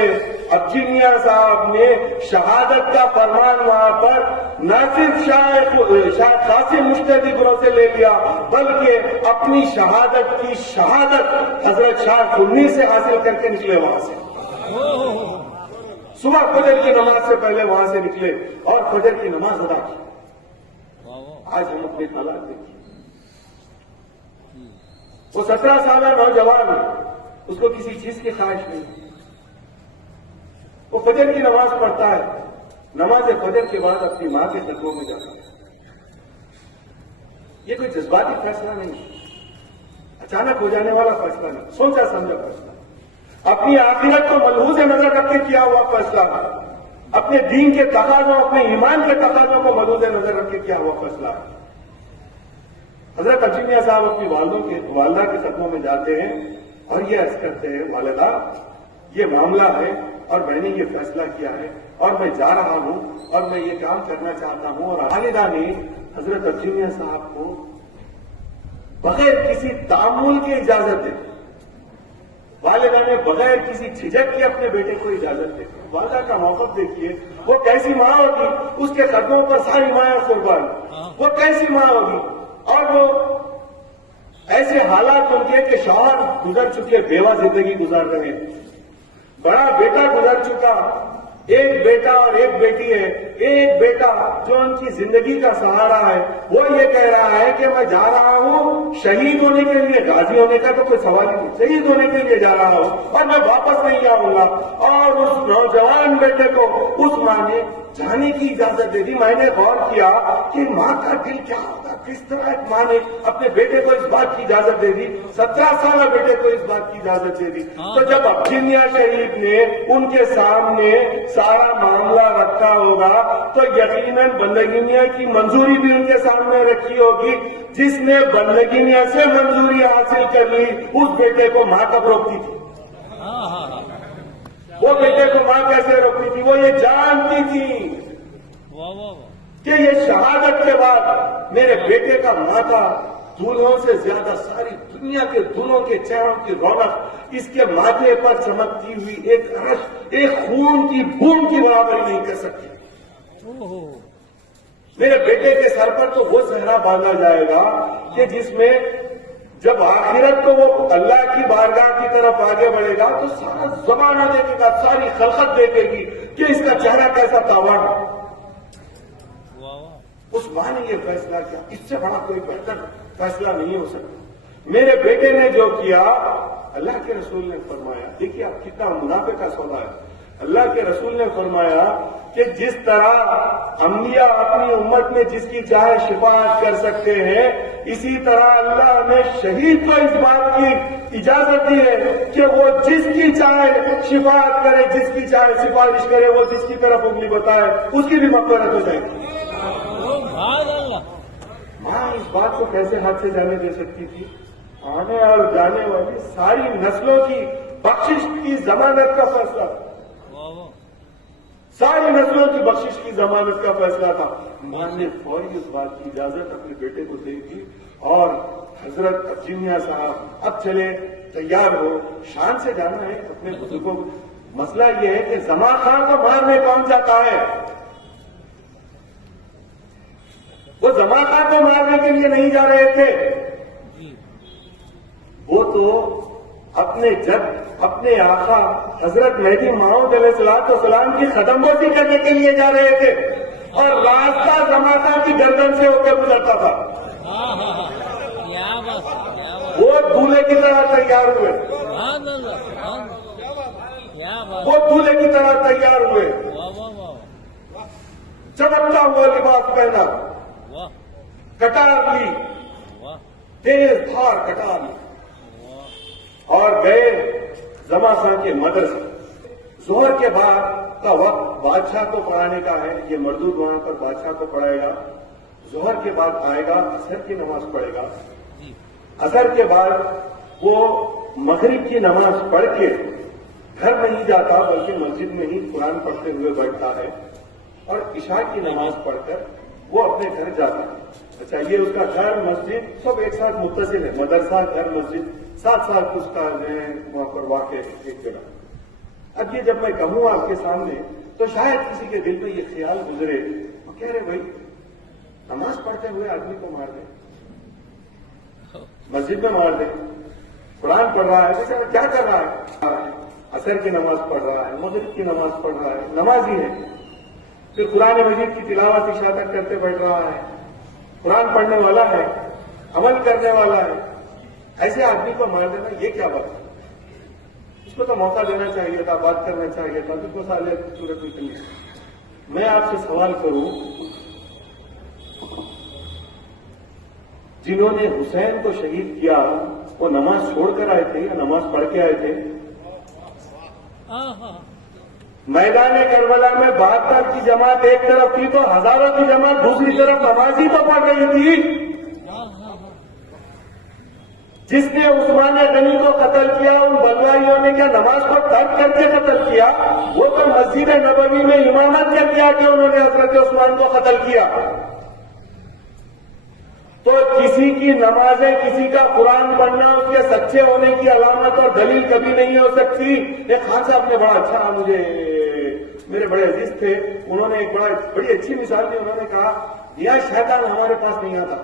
عبدی میاں صاحب نے شہادت کا فرمان وہاں پر نہ صرف شاہ قاسم مشتدی گروہ سے لے لیا, بلکہ اپنی شہادت کی شہادت حضرت شاہ خنیر سے حاصل کر کے نکلے وہاں سے. صبح فجر کی نماز سے پہلے وہاں سے نکلے اور فجر کی نماز ادا کی. آج ہم اپنے حالات دیکھیں, وہ 17 سالہ نوجوان ہے, اس کو کسی چیز کی خواہش نہیں, وہ فجر کی نماز پڑھتا ہے, نماز فجر کے بعد اپنی ماں کے قدموں میں جاتا ہے. یہ کوئی جذباتی فیصلہ نہیں, اچانک ہو جانے والا فیصلہ نہیں, سوچا سمجھا فیصلہ, اپنی آخرت کو ملحوظ نظر رکھ کے کیا ہوا فیصلہ, اپنے دین کے تقاضوں, اپنے ایمان کے تقاضوں کو ملحوظ نظر رکھ کے کیا ہوا فیصلہ. حضرت عبدی میاں صاحب اپنی والدہ کے قدموں میں جاتے ہیں اور یہ عرض کرتے ہیں, والدہ یہ معاملہ ہے اور میں نے یہ فیصلہ کیا ہے اور میں جا رہا ہوں اور میں یہ کام کرنا چاہتا ہوں. اور والدہ نے حضرت عبدی میاں صاحب کو بغیر کسی تعامل کی اجازت دی, والدہ نے بغیر کسی جھجک کے اپنے بیٹے کو اجازت دی. والدہ کا موقف دیکھیے, وہ کیسی ماں ہوگی, اس کے قدموں پر ساری مائیں قربان, وہ کیسی ماں ہوگی. اور وہ ایسے حالات ان کے کہ شوہر گزر چکے, بیوہ زندگی گزار رہے ہیں, بڑا بیٹا گزر چکا, ایک بیٹا اور ایک بیٹی ہے. ایک بیٹا جو ان کی زندگی کا سہارا ہے وہ یہ کہہ رہا ہے کہ میں جا رہا ہوں شہید ہونے کے لیے, غازی ہونے کا تو کوئی سوال ہی نہیں, شہید ہونے کے لیے جا رہا ہوں اور میں واپس نہیں آؤں گا. اور اس نوجوان بیٹے کو اس ماں نے جانے کی اجازت دے دی. میں نے غور کیا کہ ماں کا دل کیا ہوتا, کس طرح ایک ماں نے اپنے بیٹے کو اس بات کی اجازت دے دی, 17 سالہ بیٹے کو اس بات کی اجازت دے دی. تو جب عبدی میاں شہید نے ان کے سامنے سارا معاملہ رکھا ہوگا تو یقیناً بندگی میاں کی منظوری بھی ان کے سامنے رکھی ہوگی. جس نے بندگی میاں سے منظوری حاصل کر لی اس بیٹے کو ماں کب روکتی تھی, وہ بیٹے کو ماں کیسے روکتی تھی؟ وہ یہ جانتی تھی کہ یہ شہادت کے بعد میرے بیٹے کا ماتھا دولہوں سے زیادہ ساری دنیا کے دولوں کے چہروں کی رونق اس کے ماتھے پر چمکتی ہوئی ایک عرش, ایک خون کی بوند کی برابری نہیں کر سکتی. میرے بیٹے کے سر پر تو وہ صحرا باندھا جائے گا کہ جس میں جب آخرت کو وہ اللہ کی بارگاہ کی طرف آگے بڑھے گا تو سارا زمانہ دیکھے گا, ساری خلقت دیکھے گی کہ اس کا چہرہ کیسا تاوان. اس ماں نے یہ فیصلہ کیا, اس سے بڑا کوئی بہتر فیصلہ نہیں ہو سکتا. میرے بیٹے نے جو کیا, اللہ کے رسول نے فرمایا, دیکھیے آپ کتنا منافع کا سودا ہے. اللہ کے رسول نے فرمایا کہ جس طرح انبیاء اپنی امت میں جس کی چاہے شفاعت کر سکتے ہیں, اسی طرح اللہ نے شہید کو اس بات کی اجازت دی ہے کہ وہ جس کی چاہے شفاعت کرے, جس کی چاہے سفارش کرے, وہ جس کی طرف انگلی بتائے اس کی بھی مغفرت ہو جائے گی. ماں اس بات کو کیسے ہاتھ سے جانے دے سکتی تھی؟ آنے اور جانے والی ساری نسلوں کی بخشش کی ضمانت کا فیصلہ, ساری نسلوں کی بخشش کی ضمانت کا فیصلہ تھا. ماں نے فوری اس بات کی اجازت اپنے بیٹے کو دے دی اور حضرت ابجی میاں صاحب اب چلے، تیار ہو، شان سے جانا ہے اپنے بزرگوں کو۔ مسئلہ یہ ہے کہ زمان خان کو مارنے کون جاتا ہے؟ وہ زمان خان کو مارنے کے لیے نہیں جا رہے تھے، وہ تو اپنے جد اپنے آقا حضرت مہدی موعود علیہ السلام کی قدم بوسی کرنے کے لیے جا رہے تھے، اور راستہ زمان خان کی گردن سے ہو کے گزرتا تھا۔ وہ دولہے کی طرح تیار ہوئے، وہ دولہے کی طرح تیار ہوئے، چمکتا ہوا لباس پہنا، کٹار لی، تیز دھار کٹار لی، اور گئے زمان خان کے مدرسے۔ ظہر کے بعد کا وقت بادشاہ کو پڑھانے کا ہے، یہ مردود وہاں پر بادشاہ کو پڑھائے گا۔ ظہر کے بعد آئے گا، عصر کی نماز پڑھے گا، عصر کے بعد وہ مغرب کی نماز پڑھ کے گھر نہیں جاتا بلکہ مسجد میں ہی قرآن پڑھتے ہوئے بیٹھتا ہے، اور عشاء کی نماز پڑھ کر وہ اپنے گھر جاتا ہے۔ اچھا، یہ اس کا گھر مسجد سب ایک ساتھ متصل ہے، مدرسہ گھر مسجد ساتھ ساتھ اس کا وہاں پر واقع ایک جگہ۔ اب یہ جب میں کہوں آپ کے سامنے تو شاید کسی کے دل میں یہ خیال گزرے، وہ کہہ رہے بھائی نماز پڑھتے ہوئے آدمی کو مار دے، مسجد میں مار دے، قرآن پڑھ رہا ہے، بیچارہ کیا کر رہا ہے؟ عصر کی نماز پڑھ رہا ہے، مغرب کی نماز پڑھ رہا ہے، نمازی ہے، پھر قرآن مجید کی تلاوت عشاء تک کرتے بیٹھ رہا ہے، قرآن پڑھنے والا ہے، عمل کرنے والا ہے، ایسے آدمی کو مار دینا یہ کیا بات ہے؟ اس کو تو موقع دینا چاہیے تھا، بات کرنا چاہیے تھا، تو کو سالے صورت نکلی۔ میں آپ سے سوال کروں، جنہوں نے حسین کو شہید کیا وہ نماز چھوڑ کر آئے تھے یا نماز پڑھ کے آئے تھے؟ میدان کربلا میں 72 کی جماعت ایک طرف تھی تو ہزاروں کی جماعت دوسری طرف نمازی تو پڑھ رہی تھی۔ جس نے عثمان غنی کو قتل کیا ان بلوائیوں نے کیا نماز کو ترک کر کے قتل کیا؟ وہ تو مسجد نبوی میں امامت کر دیا کہ انہوں نے حضرت عثمان کو قتل کیا۔ تو کسی کی نمازیں، کسی کا قرآن پڑھنا اس کے سچے ہونے کی علامت اور دلیل کبھی نہیں ہو سکتی۔ ایک خان صاحب نے بڑا اچھا، مجھے میرے بڑے عزیز تھے، انہوں نے ایک بڑی اچھی مثال دی، انہوں نے کہا یہ شیطان ہمارے پاس نہیں آتا۔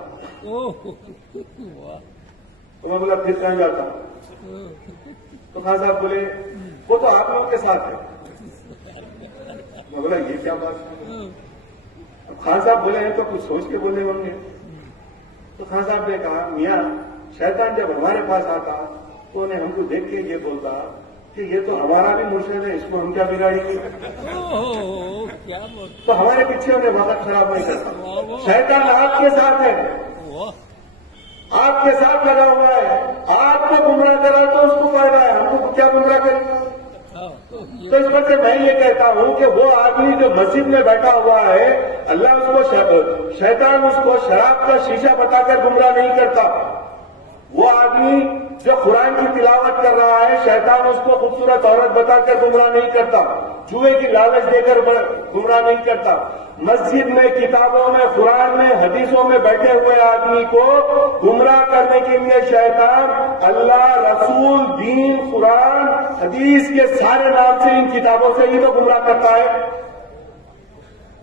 تو میں بولا پھر کہاں جاتا؟ تو خان صاحب بولے وہ تو آپ لوگوں کے ساتھ ہے۔ میں بولا یہ کیا بات ہے؟ اب خان صاحب بولے ہیں تو کچھ سوچ کے بولے ہوں گے۔ تو خان صاحب نے کہا میاں شیطان جب ہمارے پاس آتا تو انہیں ہم کو دیکھ کے یہ بولتا کہ یہ تو ہمارا بھی مرشد ہے، اس کو ہم کیا بگاڑیں گے؟ تو ہمارے پیچھے انہیں وقت خراب نہیں کرتا۔ شیطان آپ کے ساتھ ہے، آپ کے ساتھ لگا ہوا ہے، آپ کو گمراہ کرا تو اس کو فائدہ ہے، ہم کو کیا گمراہ کرے گا؟ تو اس پر سے میں یہ کہتا ہوں کہ وہ آدمی جو مسجد میں بیٹھا ہوا ہے، اللہ اس کو شیطان اس کو شراب کا شیشہ بتا کر گمراہ نہیں کرتا۔ وہ آدمی جو قرآن کی تلاوت کر رہا ہے، شیطان اس کو خوبصورت عورت بتا کر گمراہ نہیں کرتا، جوئے کی لالچ دے کر گمراہ نہیں کرتا۔ مسجد میں، کتابوں میں، قرآن میں، حدیثوں میں بیٹھے ہوئے آدمی کو گمراہ کرنے کے لیے شیطان اللہ، رسول، دین، قرآن، حدیث کے سارے نام سے ان کتابوں سے ہی تو گمراہ کرتا ہے،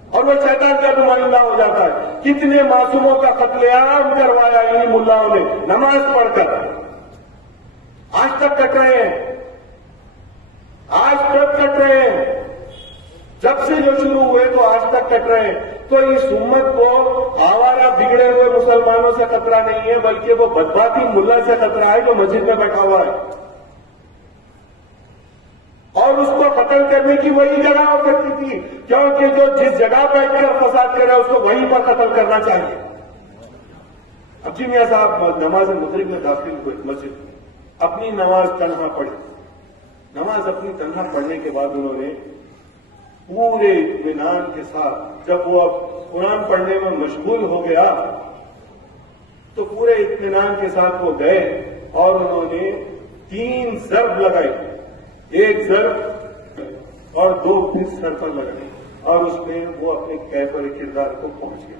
اور وہ شیطان کا نمائندہ ہو جاتا ہے۔ کتنے معصوموں کا قتل عام کروایا انہی ملاؤں نے نماز پڑھ کر، آج تک کٹ رہے ہیں، آج تک کٹ رہے ہیں، جب سے جو شروع ہوئے تو آج تک کٹ رہے ہیں۔ تو اس امت کو آوارہ بگڑے ہوئے مسلمانوں سے خطرہ نہیں ہے، بلکہ وہ بدباتی ملا سے خطرہ ہے جو مسجد میں بیٹھا ہوا ہے، اور اس کو قتل کرنے کی وہی جگہ ہو سکتی تھی، کیونکہ جو جس جگہ بیٹھ کر فساد کرے اس کو وہیں پر قتل کرنا چاہیے۔ اب جی میاں صاحب نماز مغرب میں داخل ہوئے مسجد، اپنی نماز تنہا پڑھی، نماز اپنی تنہا پڑھنے کے بعد انہوں نے پورے اطمینان کے ساتھ، جب وہ اب قرآن پڑھنے میں مشغول ہو گیا تو پورے اطمینان کے ساتھ وہ گئے اور انہوں نے 3 ضرب لگائے، ایک ضرب اور 2 پھر سر پر لگائے، اور اس میں وہ اپنے کیفر کردار کو پہنچ گئے۔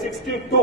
62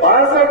62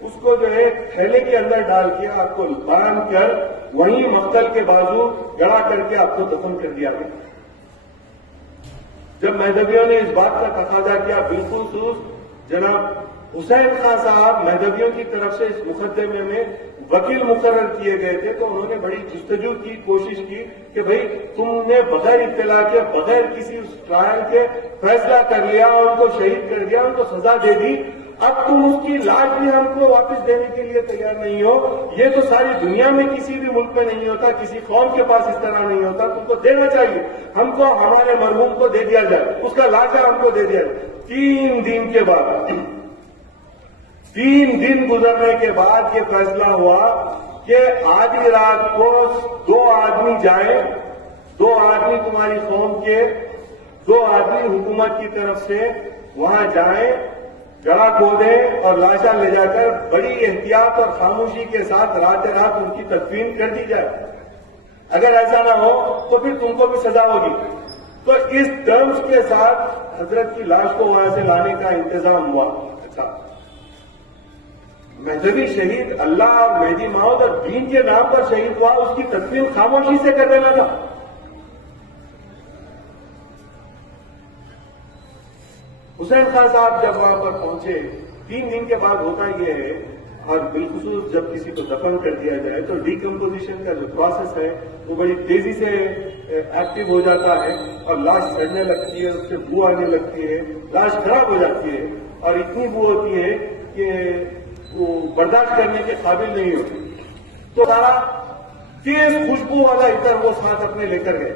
اس کو جو ہے تھیلے کے اندر ڈال کے آپ کو باندھ کر وہیں مقتل کے بازو گڑا کر کے آپ کو دفن کر دیا گیا۔ جب مہدویوں نے اس بات کا تقاضا کیا، بالخصوص جناب حسین خان صاحب مہدویوں کی طرف سے اس مقدمے میں وکیل مقرر کیے گئے تھے، تو انہوں نے بڑی جستجو کی، کوشش کی کہ بھئی تم نے بغیر اطلاع کے، بغیر کسی اس ٹرائل کے فیصلہ کر لیا، ان کو شہید کر دیا، ان کو سزا دے دی، اب تم اس کی لاش بھی ہم کو واپس دینے کے لیے تیار نہیں ہو۔ یہ تو ساری دنیا میں کسی بھی ملک میں نہیں ہوتا، کسی قوم کے پاس اس طرح نہیں ہوتا، تم کو دینا چاہیے، ہم کو ہمارے مرحوم کو دے دیا جائے، اس کا لاشا ہم کو دے دیا جائے۔ 3 دن کے بعد، 3 دن گزرنے کے بعد یہ فیصلہ ہوا کہ آدھی رات کو 2 آدمی جائیں، 2 آدمی تمہاری قوم کے، 2 آدمی حکومت کی طرف سے وہاں جائیں، گڑا کھودیں اور لاشا لے جا کر بڑی احتیاط اور خاموشی کے ساتھ رات ان کی تدفین کر دی جائے۔ اگر ایسا نہ ہو تو پھر تم کو بھی سزا ہوگی۔ تو اس ٹرمز کے ساتھ حضرت کی لاش کو وہاں سے لانے کا انتظام ہوا۔ اچھا، مہدوی شہید اللہ، مہدی ماؤد اور دین کے نام پر شہید ہوا، اس کی تدفین خاموشی سے کر دینا تھا۔ حسین خان صاحب جب وہاں پر پہنچے، 3 دن کے بعد ہوتا یہ ہے، اور بالخصوص جب کسی کو دفن کر دیا جائے تو ڈیکمپوزیشن کا جو پروسیس ہے وہ بڑی تیزی سے ایکٹیو ہو جاتا ہے، اور لاش سڑنے لگتی ہے، اس سے بو آنے لگتی ہے، لاش خراب ہو جاتی ہے، اور اتنی بو ہوتی ہے کہ وہ برداشت کرنے کے قابل نہیں ہوتی۔ تو سارا تیز خوشبو والا عطر وہ ساتھ اپنے لے کر گئے،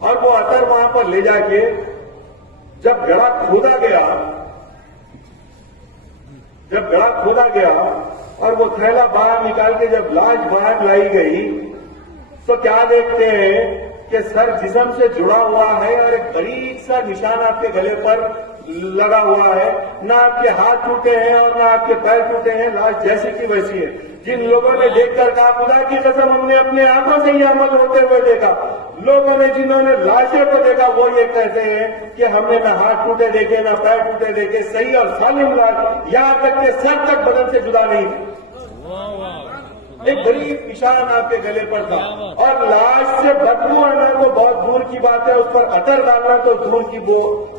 اور وہ عطر وہاں پر لے جا کے جب گڑا کھودا گیا اور وہ تھیلا باہر نکال کے جب لاش باہر لائی گئی تو کیا دیکھتے ہیں کہ سر جسم سے جڑا ہوا ہے اور ایک باریک سا نشان آپ کے گلے پر لگا ہوا ہے، نہ آپ کے ہاتھ ٹوٹے ہیں اور نہ آپ کے پیر ٹوٹے ہیں، لاش جیسی کی ویسی ہے۔ جن لوگوں نے دیکھ کر کہا خدا کی قسم ہم نے اپنے آنکھوں سے یہ عمل ہوتے ہوئے دیکھا، لوگوں نے جنہوں نے لاشیں کو دیکھا وہ یہ کہتے ہیں کہ ہم نے نہ ہاتھ ٹوٹے دیکھے، نہ پیر ٹوٹے دیکھے، صحیح اور سالم لاش، یہاں تک کہ سر تک بدن سے جدا نہیں تھی۔ ایک بڑی نشان آپ کے گلے پر تھا، اور لاش سے بدبو آنا تو بہت دور کی بات ہے، اس پر عطر ڈالنا تو دور کی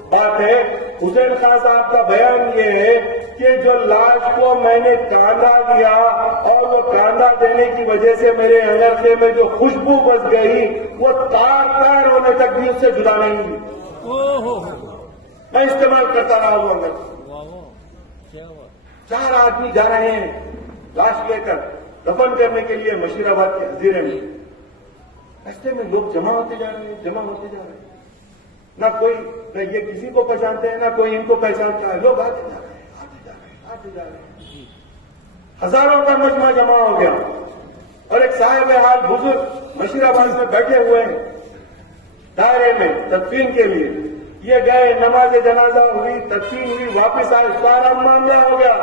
بات ہے۔ حسین خان صاحب کا بیان یہ ہے کہ جو لاش کو میں نے کاندھا دیا اور وہ کاندھا دینے کی وجہ سے میرے انگرخے میں جو خوشبو بس گئی وہ تار ہونے تک بھی اس سے جدا نہیں ہوئی، میں استعمال کرتا رہا وہ انگرخے۔ 4 آدمی جا رہے ہیں لاش لے کر دفن کرنے کے لیے مشیر آباد کے حضیرے میں، راستے میں لوگ جمع ہوتے جا رہے ہیں، نہ کوئی نہ یہ کسی کو پہچانتے ہیں، نہ کوئی ان کو پہچانتا ہے، لوگ آتے جا رہے ہیں، ہزاروں کا مجمع جمع ہو گیا، اور ایک صاحب حال بزرگ مشیر آباد میں بیٹھے ہوئے ہیں دائرے میں تدفین کے لیے۔ یہ گئے، نماز جنازہ ہوئی، تدفین ہوئی، واپس آئے، سارا معاملہ ہو گیا۔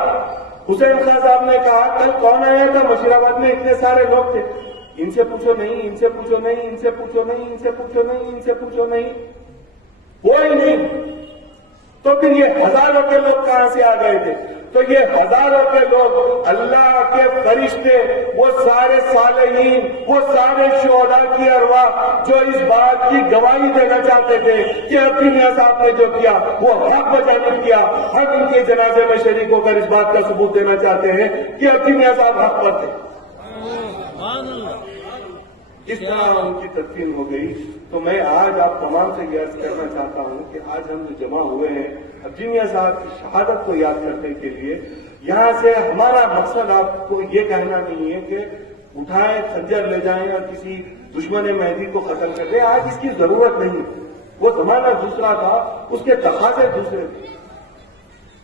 حسین خان صاحب نے کہا کل کون آیا تھا مشیر آباد میں؟ اتنے سارے لوگ تھے، ان سے پوچھو نہیں، ان سے پوچھو نہیں، ان سے پوچھو نہیں، ان سے پوچھو نہیں، ان سے پوچھو نہیں، کوئی نہیں۔ تو پھر یہ ہزاروں کے لوگ کہاں سے آ گئے تھے؟ تو یہ ہزاروں کے لوگ اللہ کے فرشتے، وہ سارے صالحین، وہ سارے شہداء کی ارواح جو اس بات کی گواہی دینا چاہتے تھے کہ عبدی میاں صاحب نے جو کیا وہ حق بجانب کیا، ہم ان کے جنازے میں شریک ہو کر اس بات کا ثبوت دینا چاہتے ہیں کہ عبدی میاں صاحب حق پر تھے۔ اس طرح ان کی تدفین ہو گئی۔ تو میں آج آپ تمام سے یہ عرض کرنا چاہتا ہوں کہ آج ہم جو جمع ہوئے ہیں عبدی میاں صاحب کی شہادت کو یاد کرنے کے لیے، یہاں سے ہمارا مقصد آپ کو یہ کہنا نہیں ہے کہ اٹھائیں خنجر لے جائیں اور کسی دشمن مہدی کو قتل کر دیں، آج اس کی ضرورت نہیں۔ وہ زمانہ دوسرا تھا، اس کے تقاضے دوسرے تھے۔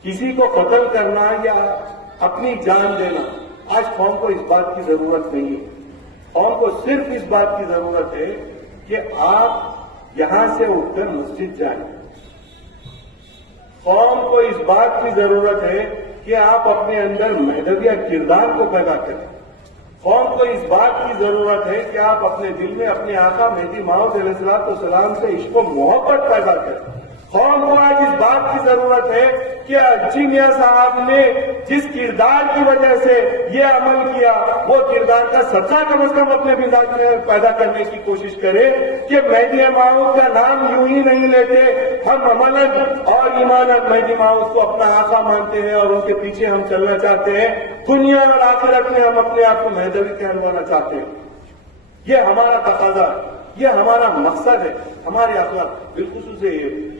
کسی کو قتل کرنا یا اپنی جان دینا آج قوم کو اس بات کی ضرورت نہیں ہے۔ قوم کو صرف اس بات کی ضرورت ہے کہ آپ یہاں سے اٹھ کر مسجد جائیں۔ قوم کو اس بات کی ضرورت ہے کہ آپ اپنے اندر مہدویہ کردار کو پیدا کریں۔ قوم کو اس بات کی ضرورت ہے کہ آپ اپنے دل میں اپنے آقا مہدی ماؤد علیہ السلام سے عشق و محبت پیدا کریں۔ قوم کو آج اس بات کی ضرورت ہے کہ الچی میاں صاحب نے جس کردار کی وجہ سے یہ عمل کیا وہ کردار کا صدقہ کم از کم اپنے مزاج میں پیدا کرنے کی کوشش کرے کہ مہدی ماؤد کا نام یوں ہی نہیں لیتے، ہم عملاً اور ایماناً مہدی ماؤد کو اپنا آقا مانتے ہیں اور ان کے پیچھے ہم چلنا چاہتے ہیں، دنیا اور آخرت میں ہم اپنے آپ کو مہدوی کہلوانا چاہتے ہیں۔ یہ ہمارا تقاضا ہے، یہ ہمارا مقصد ہے، ہمارے اخلاق۔ بالخصوص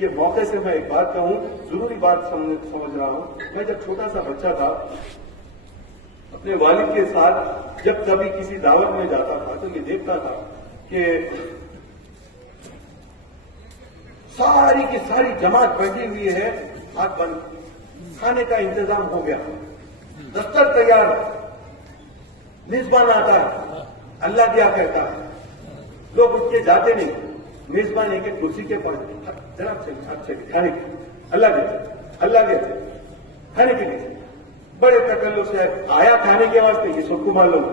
یہ موقع سے میں ایک بات کہوں، ضروری بات سمجھ رہا ہوں۔ میں جب چھوٹا سا بچہ تھا، اپنے والد کے ساتھ جب کبھی کسی دعوت میں جاتا تھا تو یہ دیکھتا تھا کہ ساری کی ساری جماعت بیٹھی ہوئی ہے، ہاتھ بند، کھانے کا انتظام ہو گیا، دفتر تیار، میزبان آتا ہے، اللہ دیا کہتا ہے، لوگ اٹھ کے جاتے نہیں، میزبان ایک ایک کرسی کے پاس، جناب چلیے آپ چلیے کھانے کے، اللہ دیا کھانے کے لیے بڑے تکلف سے آیا کھانے کے واسطے، یہ سب کو معلوم،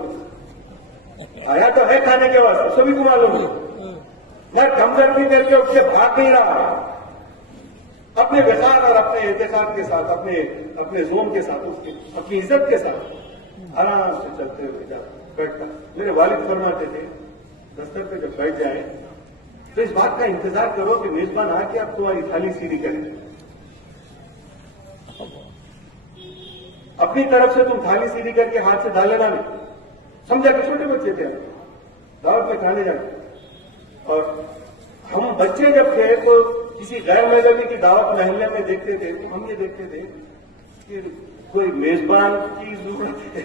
آیا تو ہے کھانے کے واسطے، سبھی کو معلوم ہے، میں کمزوری کر کے اٹھ کے بھاگ نہیں رہا، اپنے وقار اور اپنے اعتقاد کے ساتھ، اپنے زوم کے ساتھ، اپنی عزت کے ساتھ آرام سے چلتے ہوئے بیٹھتا۔ میرے والد فرماتے تھے دفتر پہ جب بیٹھ جائیں تو اس بات کا انتظار کرو کہ میزبان آ کے اب تمہاری تھالی سیدھی کرے، اپنی طرف سے تم تھالی سیدھی کر کے ہاتھ سے ڈالے نہ نہیں، سمجھا کہ چھوٹے بچے تھے دعوت میں کھانے جاتے، اور ہم بچے جب تھے تو کسی غیر مذہبی کی دعوت محلے میں دیکھتے تھے تو ہم یہ دیکھتے تھے کہ کوئی میزبان کی ضرورت ہے،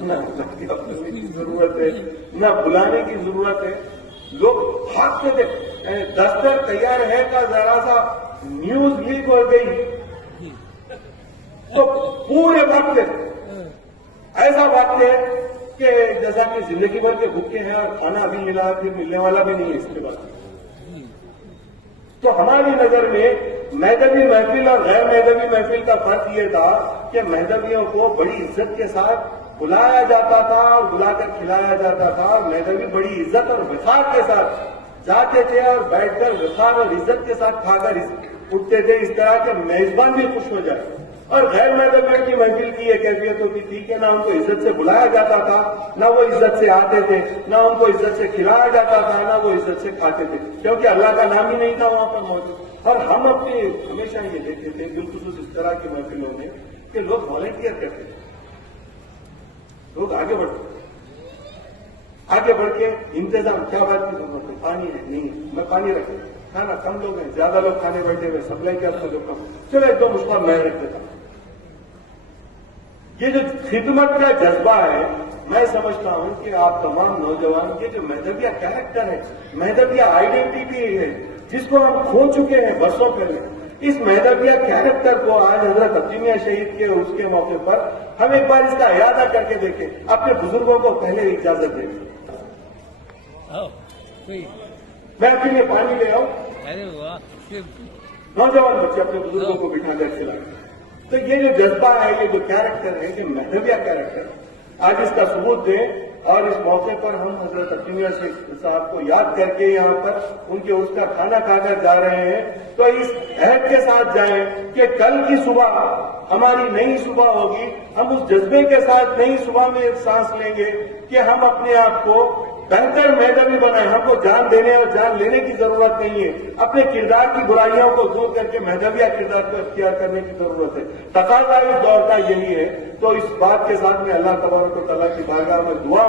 نہ اپنے کی ضرورت ہے، نہ بلانے کی ضرورت ہے، لوگ ہاتھ سے دفتر تیار ہے کا ذرا سا نیوز لیک ہو گئی تو پورے وقت ایسا وقت ہے کہ جیسا کہ زندگی بھر کے بھوکے ہیں اور کھانا ابھی ملا پھر ملنے والا بھی نہیں ہے اس کے بعد۔ تو ہماری نظر میں مہدوی محفل اور غیر مہدوی محفل کا فرق یہ تھا کہ مہدویوں کو بڑی عزت کے ساتھ بلایا جاتا تھا اور بلا کر کھلایا جاتا تھا، اور مہدوی بڑی عزت اور وقار کے ساتھ جاتے تھے اور بیٹھ کر وقار اور عزت کے ساتھ کھا کر اٹھتے تھے، اس طرح کہ میزبان بھی خوش ہو جائے۔ اور غیر مہدویوں کی محفل کی یہ کیفیت ہوتی تھی کہ نہ ان کو عزت سے بلایا جاتا تھا، نہ وہ عزت سے آتے تھے، نہ ان کو عزت سے کھلایا جاتا تھا، نہ وہ عزت سے کھاتے تھے، کیونکہ اللہ کا نام ہی نہیں تھا وہاں پر موجود۔ اور ہم اپنے ہمیشہ یہ دیکھتے تھے بالخصوص اس طرح کی محفلوں میں کہ لوگ والنٹیئر کرتے تھے، لوگ آگے بڑھ کے انتظام، کیا بات کی ضرورت ہے، پانی ہے نہیں ہے، میں پانی رکھ دیتا، کھانا کم لوگ ہیں، زیادہ لوگ کھانے بیٹھے ہوئے، سپلائی کیا تو لوگ کم، چلو ایک دو مشکل میں رکھ دیتا ہوں۔ یہ جو خدمت کا جذبہ ہے، میں سمجھتا ہوں کہ آپ تمام نوجوان کے جو مہدویہ کیریکٹر ہے، مہدویہ آئیڈینٹی ہے، جس کو ہم کھو چکے ہیں برسوں پہلے، اس مہدویہ کیریکٹر کو آج حضرت عبدی میاں شہید کے اس کے موقع پر ہم ایک بار اس کا اعادہ کر کے دیکھیں، اپنے بزرگوں کو پہلے اجازت دیں۔ میں اپنے لیے پانی لے آؤں، ارے واہ، نوجوان بچے اپنے بزرگوں کو بٹھا کر کھلائیں۔ تو یہ جو جذبہ ہے، یہ جو کیریکٹر ہے، یہ مہدویہ کیریکٹر، آج اس کا ثبوت دیں، اور اس موقع پر ہم حضرت عبدی میاں صاحب کو یاد کر کے یہاں پر ان کے اس کا کھانا کھا کر جا رہے ہیں، تو اس عہد کے ساتھ جائیں کہ کل کی صبح ہماری نئی صبح ہوگی، ہم اس جذبے کے ساتھ نئی صبح میں سانس لیں گے کہ ہم اپنے آپ کو بہتر مہدوی بنائیں، ہم کو جان دینے اور جان لینے کی ضرورت نہیں ہے، اپنے کردار کی برائیوں کو دور کر کے مہدویہ کردار کو اختیار کرنے کی ضرورت ہے۔ تقاضا اس دور کا یہی ہے۔ تو اس بات کے ساتھ میں اللہ تبارک و تعالیٰ کی بارگاہ میں دعا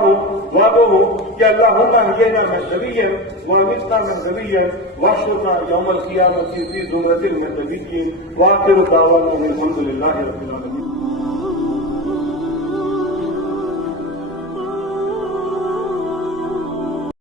گو ہوں کہ اللہم احینا مہدویا وامیتنا مہدویا واحشرنا یوم القیامۃ فی زمرۃ المہدویین، وآخر دعوانا الحمد للہ رب العالمین۔